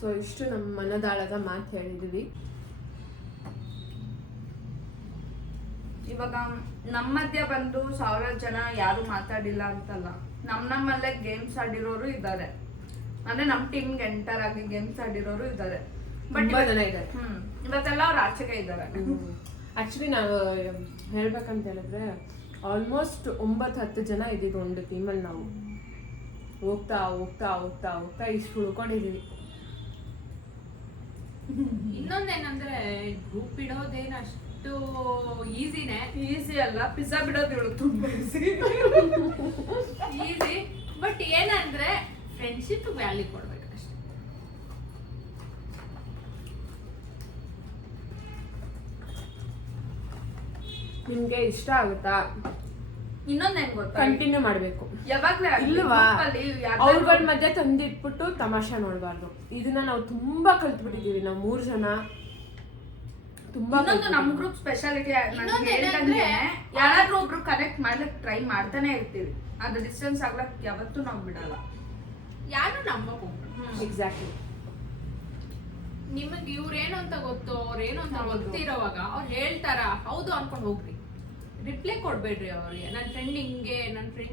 ಸೊ ಇಷ್ಟು ನಮ್ಮ ಮನದಾಳದ ಮಾತು ಹೇಳಿದ್ವಿ. ಇವಾಗ ನಮ್ಮ ಮಧ್ಯ ಬಂದು 1000 ಜನ ಯಾರು ಮಾತಾಡಿಲ್ಲ ಅಂತಲ್ಲ, ನಮ್ಮಲ್ಲೇ ಗೇಮ್ಸ್ ಆಡಿರೋರು ಇದ್ದಾರೆ. ಅಂದ್ರೆ ನಮ್ ಟೀಮ್ಗೆ ಎಂಟರ್ ಆಗಿ ಗೇಮ್ಸ್ ಆಡಿರೋರು ಇದ್ದಾರೆ. ಬಟ್ ಜನ ಇದ್ದಾರೆ. ಇವತ್ತೆಲ್ಲ ಅವ್ರು ಆಚೆಗೆ ಇದ್ದಾರೆ. ಆಕ್ಚುಲಿ ನಾವು ಹೇಳ್ಬೇಕಂತ ಹೇಳಿದ್ರೆ ಆಲ್ಮೋಸ್ಟ್ 9-10 ಜನ ಇದೀವಿ ಒಂದು ಟೀಮಲ್ಲಿ. ನಾವು ಹೋಗ್ತಾ ಹೋಗ್ತಾ ಹೋಗ್ತಾ ಹೋಗ್ತಾ ಇಷ್ಟು ಉಳ್ಕೊಂಡಿದೀವಿ. ಇನ್ನೊಂದೇನಂದ್ರೆ ಗ್ರೂಪ್ ಇಡೋದೇನು ಅಷ್ಟು ಈಸಿನೇ. ಈಸಿ ಅಲ್ಲ, ಪಿಜ್ಜಾ ಬಿಡೋದು ಇವಳು ತುಂಬಾ ಈಸಿ. ಬಟ್ ಏನಂದ್ರೆ ಫ್ರೆಂಡ್ಶಿಪ್ ವ್ಯಾಲ್ಯೂ ಕೊಡ್ಬೇಕು ಅಷ್ಟೇ. ನಿಮ್ಗೆ ಇಷ್ಟ ಆಗುತ್ತಾ? ಇನ್ನೊಂದೇನ್ ಗೊತ್ತಾ, ಕಂಟಿನ್ಯೂ ಮಾಡ್ಬೇಕು. ಯಾವಾಗ್ಲೇ ಇಲ್ವಾ, ಅವ್ರಗಳ ಮಧ್ಯೆ ತಂದಿಟ್ಬಿಟ್ಟು ತಮಾಷೆ ನೋಡ್ಬಾರ್ದು. ಇದನ್ನ ನಾವು ತುಂಬಾ ಕಲ್ತ್ಬಿಟ್ಟಿದೀವಿ. ನಾವು 3 ಜನ ತುಂಬಾ. ಇನ್ನೊಂದು ನಮ್ ಗ್ರೂಪ್ ಸ್ಪೆಷಾಲಿಟಿ ಹೇಳ್ದಂಗೆ ಯಾರಾದ್ರೂ ಒಬ್ರು ಕನೆಕ್ಟ್ ಮಾಡ್ಲಿಕ್ಕೆ ಟ್ರೈ ಮಾಡ್ತಾನೆ ಇರ್ತೀವಿ. ಅದು ಡಿಸ್ಟೆನ್ಸ್ ಆಗ್ಲಕ್ ಯಾವತ್ತೂ ನಾವ್ ಬಿಡಲ್ಲ. ಯಾರು ನಂಬಕ್ ಹೋಗ್ಬಿಟ್ಟು. ಎಕ್ಸಾಕ್ಟ್ಲಿ. ನಿಮಗ್ ಇವ್ರೇನು ಅಂತ ಗೊತ್ತು, ಅವ್ರೇನು ಅಂತ ಗೊತ್ತಿರೋವಾಗ ಅವ್ರು ಹೇಳ್ತಾರ ಹೌದು ಅನ್ಕೊಂಡ್ ಹೋಗ್ರಿ. ರಿಪ್ಲೈ ಕೊಡ್ಬೇಡ್ರಿ ಅವ್ರಿಗೆ, ನನ್ ಫ್ರೆಂಡ್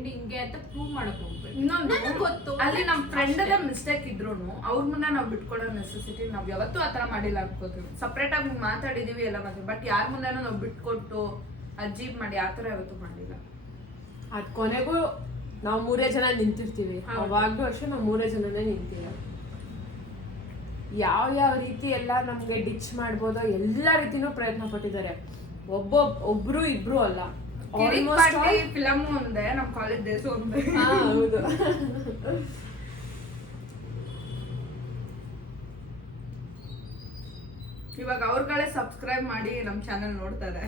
ಹಿಂಗೆ ಅಂತ ಪ್ರೂವ್ ಮಾಡಕ್ ಹೋಗ್ಬೇಡಿ. ಇನ್ನೊಂದು ಗೊತ್ತು, ಅಲ್ಲಿ ನಮ್ ಫ್ರೆಂಡ್ ಮಿಸ್ಟೇಕ್ ಇದ್ರೂನು ಅವ್ರ ಮುಂದೆ ನಾವ್ ಬಿಟ್ಕೊಡೋ ನೆಸೆಸಿಟಿ ನಾವ್ ಯಾವತ್ತೂ ಆತರ ಮಾಡಿಲ್ಲ ಅನ್ಕೋತೀವಿ. ಸಪ್ರೇಟ್ ಆಗಿ ಮಾತಾಡಿದೀವಿ ಎಲ್ಲ ಮಾಡ್ತೀವಿ, ಬಟ್ ಯಾರ ಮುಂದೆನೂ ನಾವ್ ಬಿಟ್ಕೊಟ್ಟು ಅಜೀಬ್ ಮಾಡಿ ಆತರ ಯಾವತ್ತೂ ಮಾಡಿಲ್ಲ. ಅದ್ ಕೊನೆಗೂ ನಾವು 3 ಜನ ನಿಂತಿರ್ತೀವಿ. ಅವಾಗ್ಲೂ ಅಷ್ಟೇ ನಾವು 3 ಜನನೇ ನಿಂತೀವಿ. ಯಾವ ರೀತಿ ಎಲ್ಲ ನಮ್ಗೆ ಡಿಚ್ ಮಾಡ್ಬೋದೋ ಎಲ್ಲ ರೀತಿನೂ ಪ್ರಯತ್ನ ಪಟ್ಟಿದ್ದಾರೆ. ಒಬ್ರು ಇಬ್ರು ಅಲ್ಲ, ಫಿಲಮ್ ಒಂದೇ, ನಮ್ ಕಾಲೇಜ್ ಡೇಸ್ ಒಂದೇ. ಹೌದು. ಇವಾಗ ಅವ್ರಗಳೇ ಸಬ್ಸ್ಕ್ರೈಬ್ ಮಾಡಿ ನಮ್ ಚಾನೆಲ್ ನೋಡ್ತಾರೆ.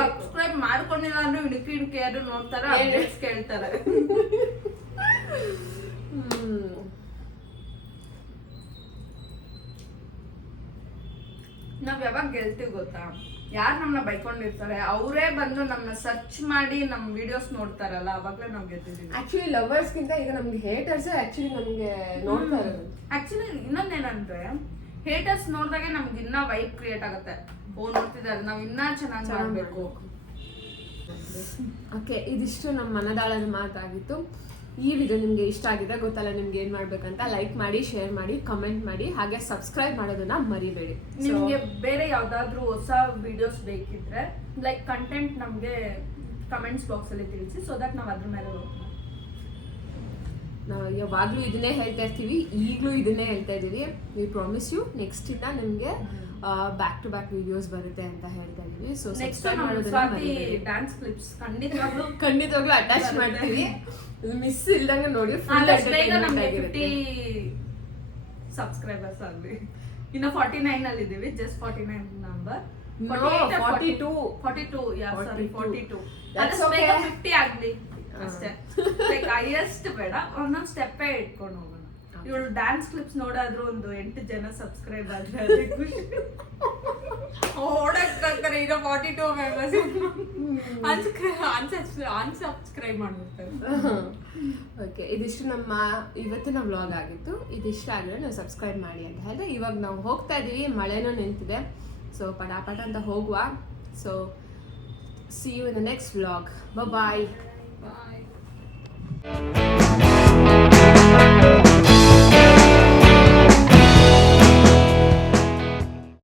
ಸಬ್ಸ್ಕ್ರೈಬ್ ಮಾಡ್ಕೊಂಡಿಲ್ಲ ಅಂದ್ರೆ ಇಣಕಿ ಯಾರು ನೋಡ್ತಾರೆ, ಅಪ್ಡೇಟ್ಸ್ ಕೇಳ್ತಾರೆ. ನಾವ್ ಯಾವಾಗ ಗೆಲ್ತೀವಿ ಗೊತ್ತಾ, ಯಾರು ನಮ್ನ ಬೈಕೊಂಡಿರ್ತಾರೆ ಅವರೇ ಬಂದು ನಮ್ನ ಸರ್ಚ್ ಮಾಡಿ ನಮ್ ವಿಡಿಯೋಸ್ ನೋಡ್ತಾರಲ್ಲ, ಅವಾಗ್ಲೇ ನಾವ್ ಗೆದ್ದಿದೀವಿ. ಆಕ್ಚುಲಿ ಲವರ್ಸ್ ಗಿಂತ ಈಗ ನಮ್ಗೆ ಹೇಟರ್ಸ್ ಆಕ್ಚುಲಿ ನಮ್ಗೆ ನೋಡ್ತಾ ಇರೋದು. ಆಕ್ಚುಲಿ ಇನ್ನೊಂದೇನಂದ್ರೆ ಹೇಟರ್ಸ್ ನೋಡಿದಾಗೆ ನಮ್ಗೆ ಇನ್ನ ವೈಬ್ ಕ್ರಿಯೇಟ್ ಆಗುತ್ತೆ. ನೋಡ್ತಿದ್ದಾರೆ, ನಾವ್ ಇನ್ನ ಚೆನ್ನಾಗಿ ಮಾಡ್ಬೇಕು. ಓಕೆ, ಇದಿಷ್ಟು ನಮ್ಮ ಮನದಾಳದ ಮಾತಾಗಿತ್ತು. ಈ ವಿಡಿಯೋ ನಿಮಗೆ ಇಷ್ಟ ಆಗಿದೆ ಗೊತ್ತಲ್ಲ ನಿಮ್ಗೆ ಏನು ಮಾಡಬೇಕಂತ ಲೈಕ್ ಮಾಡಿ ಶೇರ್ ಮಾಡಿ ಕಮೆಂಟ್ ಮಾಡಿ ಹಾಗೆ ಸಬ್ಸ್ಕ್ರೈಬ್ ಮಾಡೋದನ್ನ ಮರಿಬೇಡಿ. ನಿಮಗೆ ಬೇರೆ ಯಾವ್ದಾದ್ರು ಹೊಸ ವಿಡಿಯೋಸ್ ಬೇಕಿದ್ರೆ ಲೈಕ್ ಕಂಟೆಂಟ್ ನಮಗೆ ಕಮೆಂಟ್ಸ್ ಬಾಕ್ಸ್ ಅಲ್ಲಿ ತಿಳಿಸಿ ಸೊ ದಟ್ ನಾವು ಅದ್ರ ಮೇಲೆ ಹೋಗೋಣ. ನಾವು ಯಾವಾಗಲೂ ಇದನ್ನೇ ಹೇಳ್ತಾ ಇರ್ತೀವಿ, ಈಗಲೂ ಇದನ್ನೇ ಹೇಳ್ತಾ ಇದ್ದೀವಿ. ವಿ ಪ್ರಾಮಿಸ್ ಯು ನೆಕ್ಸ್ಟ್ ಇಂದ ನಿಮಗೆ ಬ್ಯಾಕ್ ಟು ಬ್ಯಾಕ್ ವಿಡಿಯೋಸ್ ಬರುತ್ತೆ ಅಂತ ಹೇಳ್ತಾ ಇದೀವಿ. ಸೊ ನೆಕ್ಸ್ಟ್ ಸಬ್ಸ್ಕ್ರೈಬ್ ಮಾಡೋದನ್ನ ಡ್ಯಾನ್ಸ್ ಕ್ಲಿಪ್ಸ್ ಖಂಡಿತವಾಗ್ಲೂ ಖಂಡಿತವಾಗ್ಲೂ ಅಟ್ಯಾಚ್ ಮಾಡ್ತೀವಿ. ಮಿಸ್ ಇಲ್ದಂಗೆ ನೋಡಿ ಬೇಗ 50 ಸಬ್ಸ್ಕ್ರೈಬರ್ಸ್ ಆಗಲಿ. ಇನ್ನು 49 ಅಲ್ಲಿ ಇದೀವಿ, ಜಸ್ಟ್ 49 ನಂಬರ್. 42 50 ಆಗ್ಲಿ ಅಷ್ಟೇ. ಲೈಕ್ ಹೈಯೆಸ್ಟ್ ಬೇಡ, ಒಂದೊಂದು ಸ್ಟೆಪ್ಪೇ ಇಟ್ಕೊಂಡು ಹೋಗೋಣ. ಇವಳು ಡ್ಯಾನ್ಸ್ ಕ್ಲಿಪ್ಸ್ ನೋಡಾದ್ರೂ ಒಂದು 8 ಜನ ಸಬ್ಸ್ಕ್ರೈಬ್ ಆದ್ರೆ ಅದೇ ಖುಷಿ. ಓಡಕ್ಕಾಗ್ತಾರೆ ಈಗ 42 ಮೆಂಬರ್ಸ್ ಅನ್ಸಬ್ಸ್ಕ್ರೈಬ್ ಮಾಡ್ಬಿಡ್ತಾರೆ. ಓಕೆ, ಇದಿಷ್ಟು ನಮ್ಮ ಇವತ್ತಿನ ವ್ಲಾಗ್ ಆಗಿತ್ತು. ಇದಿಷ್ಟ ಆಗಿದ್ರೆ ನಾವು ಸಬ್ಸ್ಕ್ರೈಬ್ ಮಾಡಿ ಅಂತ ಹೇಳಿದ್ರೆ ಇವಾಗ ನಾವು ಹೋಗ್ತಾ ಇದೀವಿ, ಮಳೆನೂ ನಿಂತಿದೆ. ಸೊ ಪಟಾಪಟ ಅಂತ ಹೋಗುವ. So see you in the next vlog. Bye. Bye.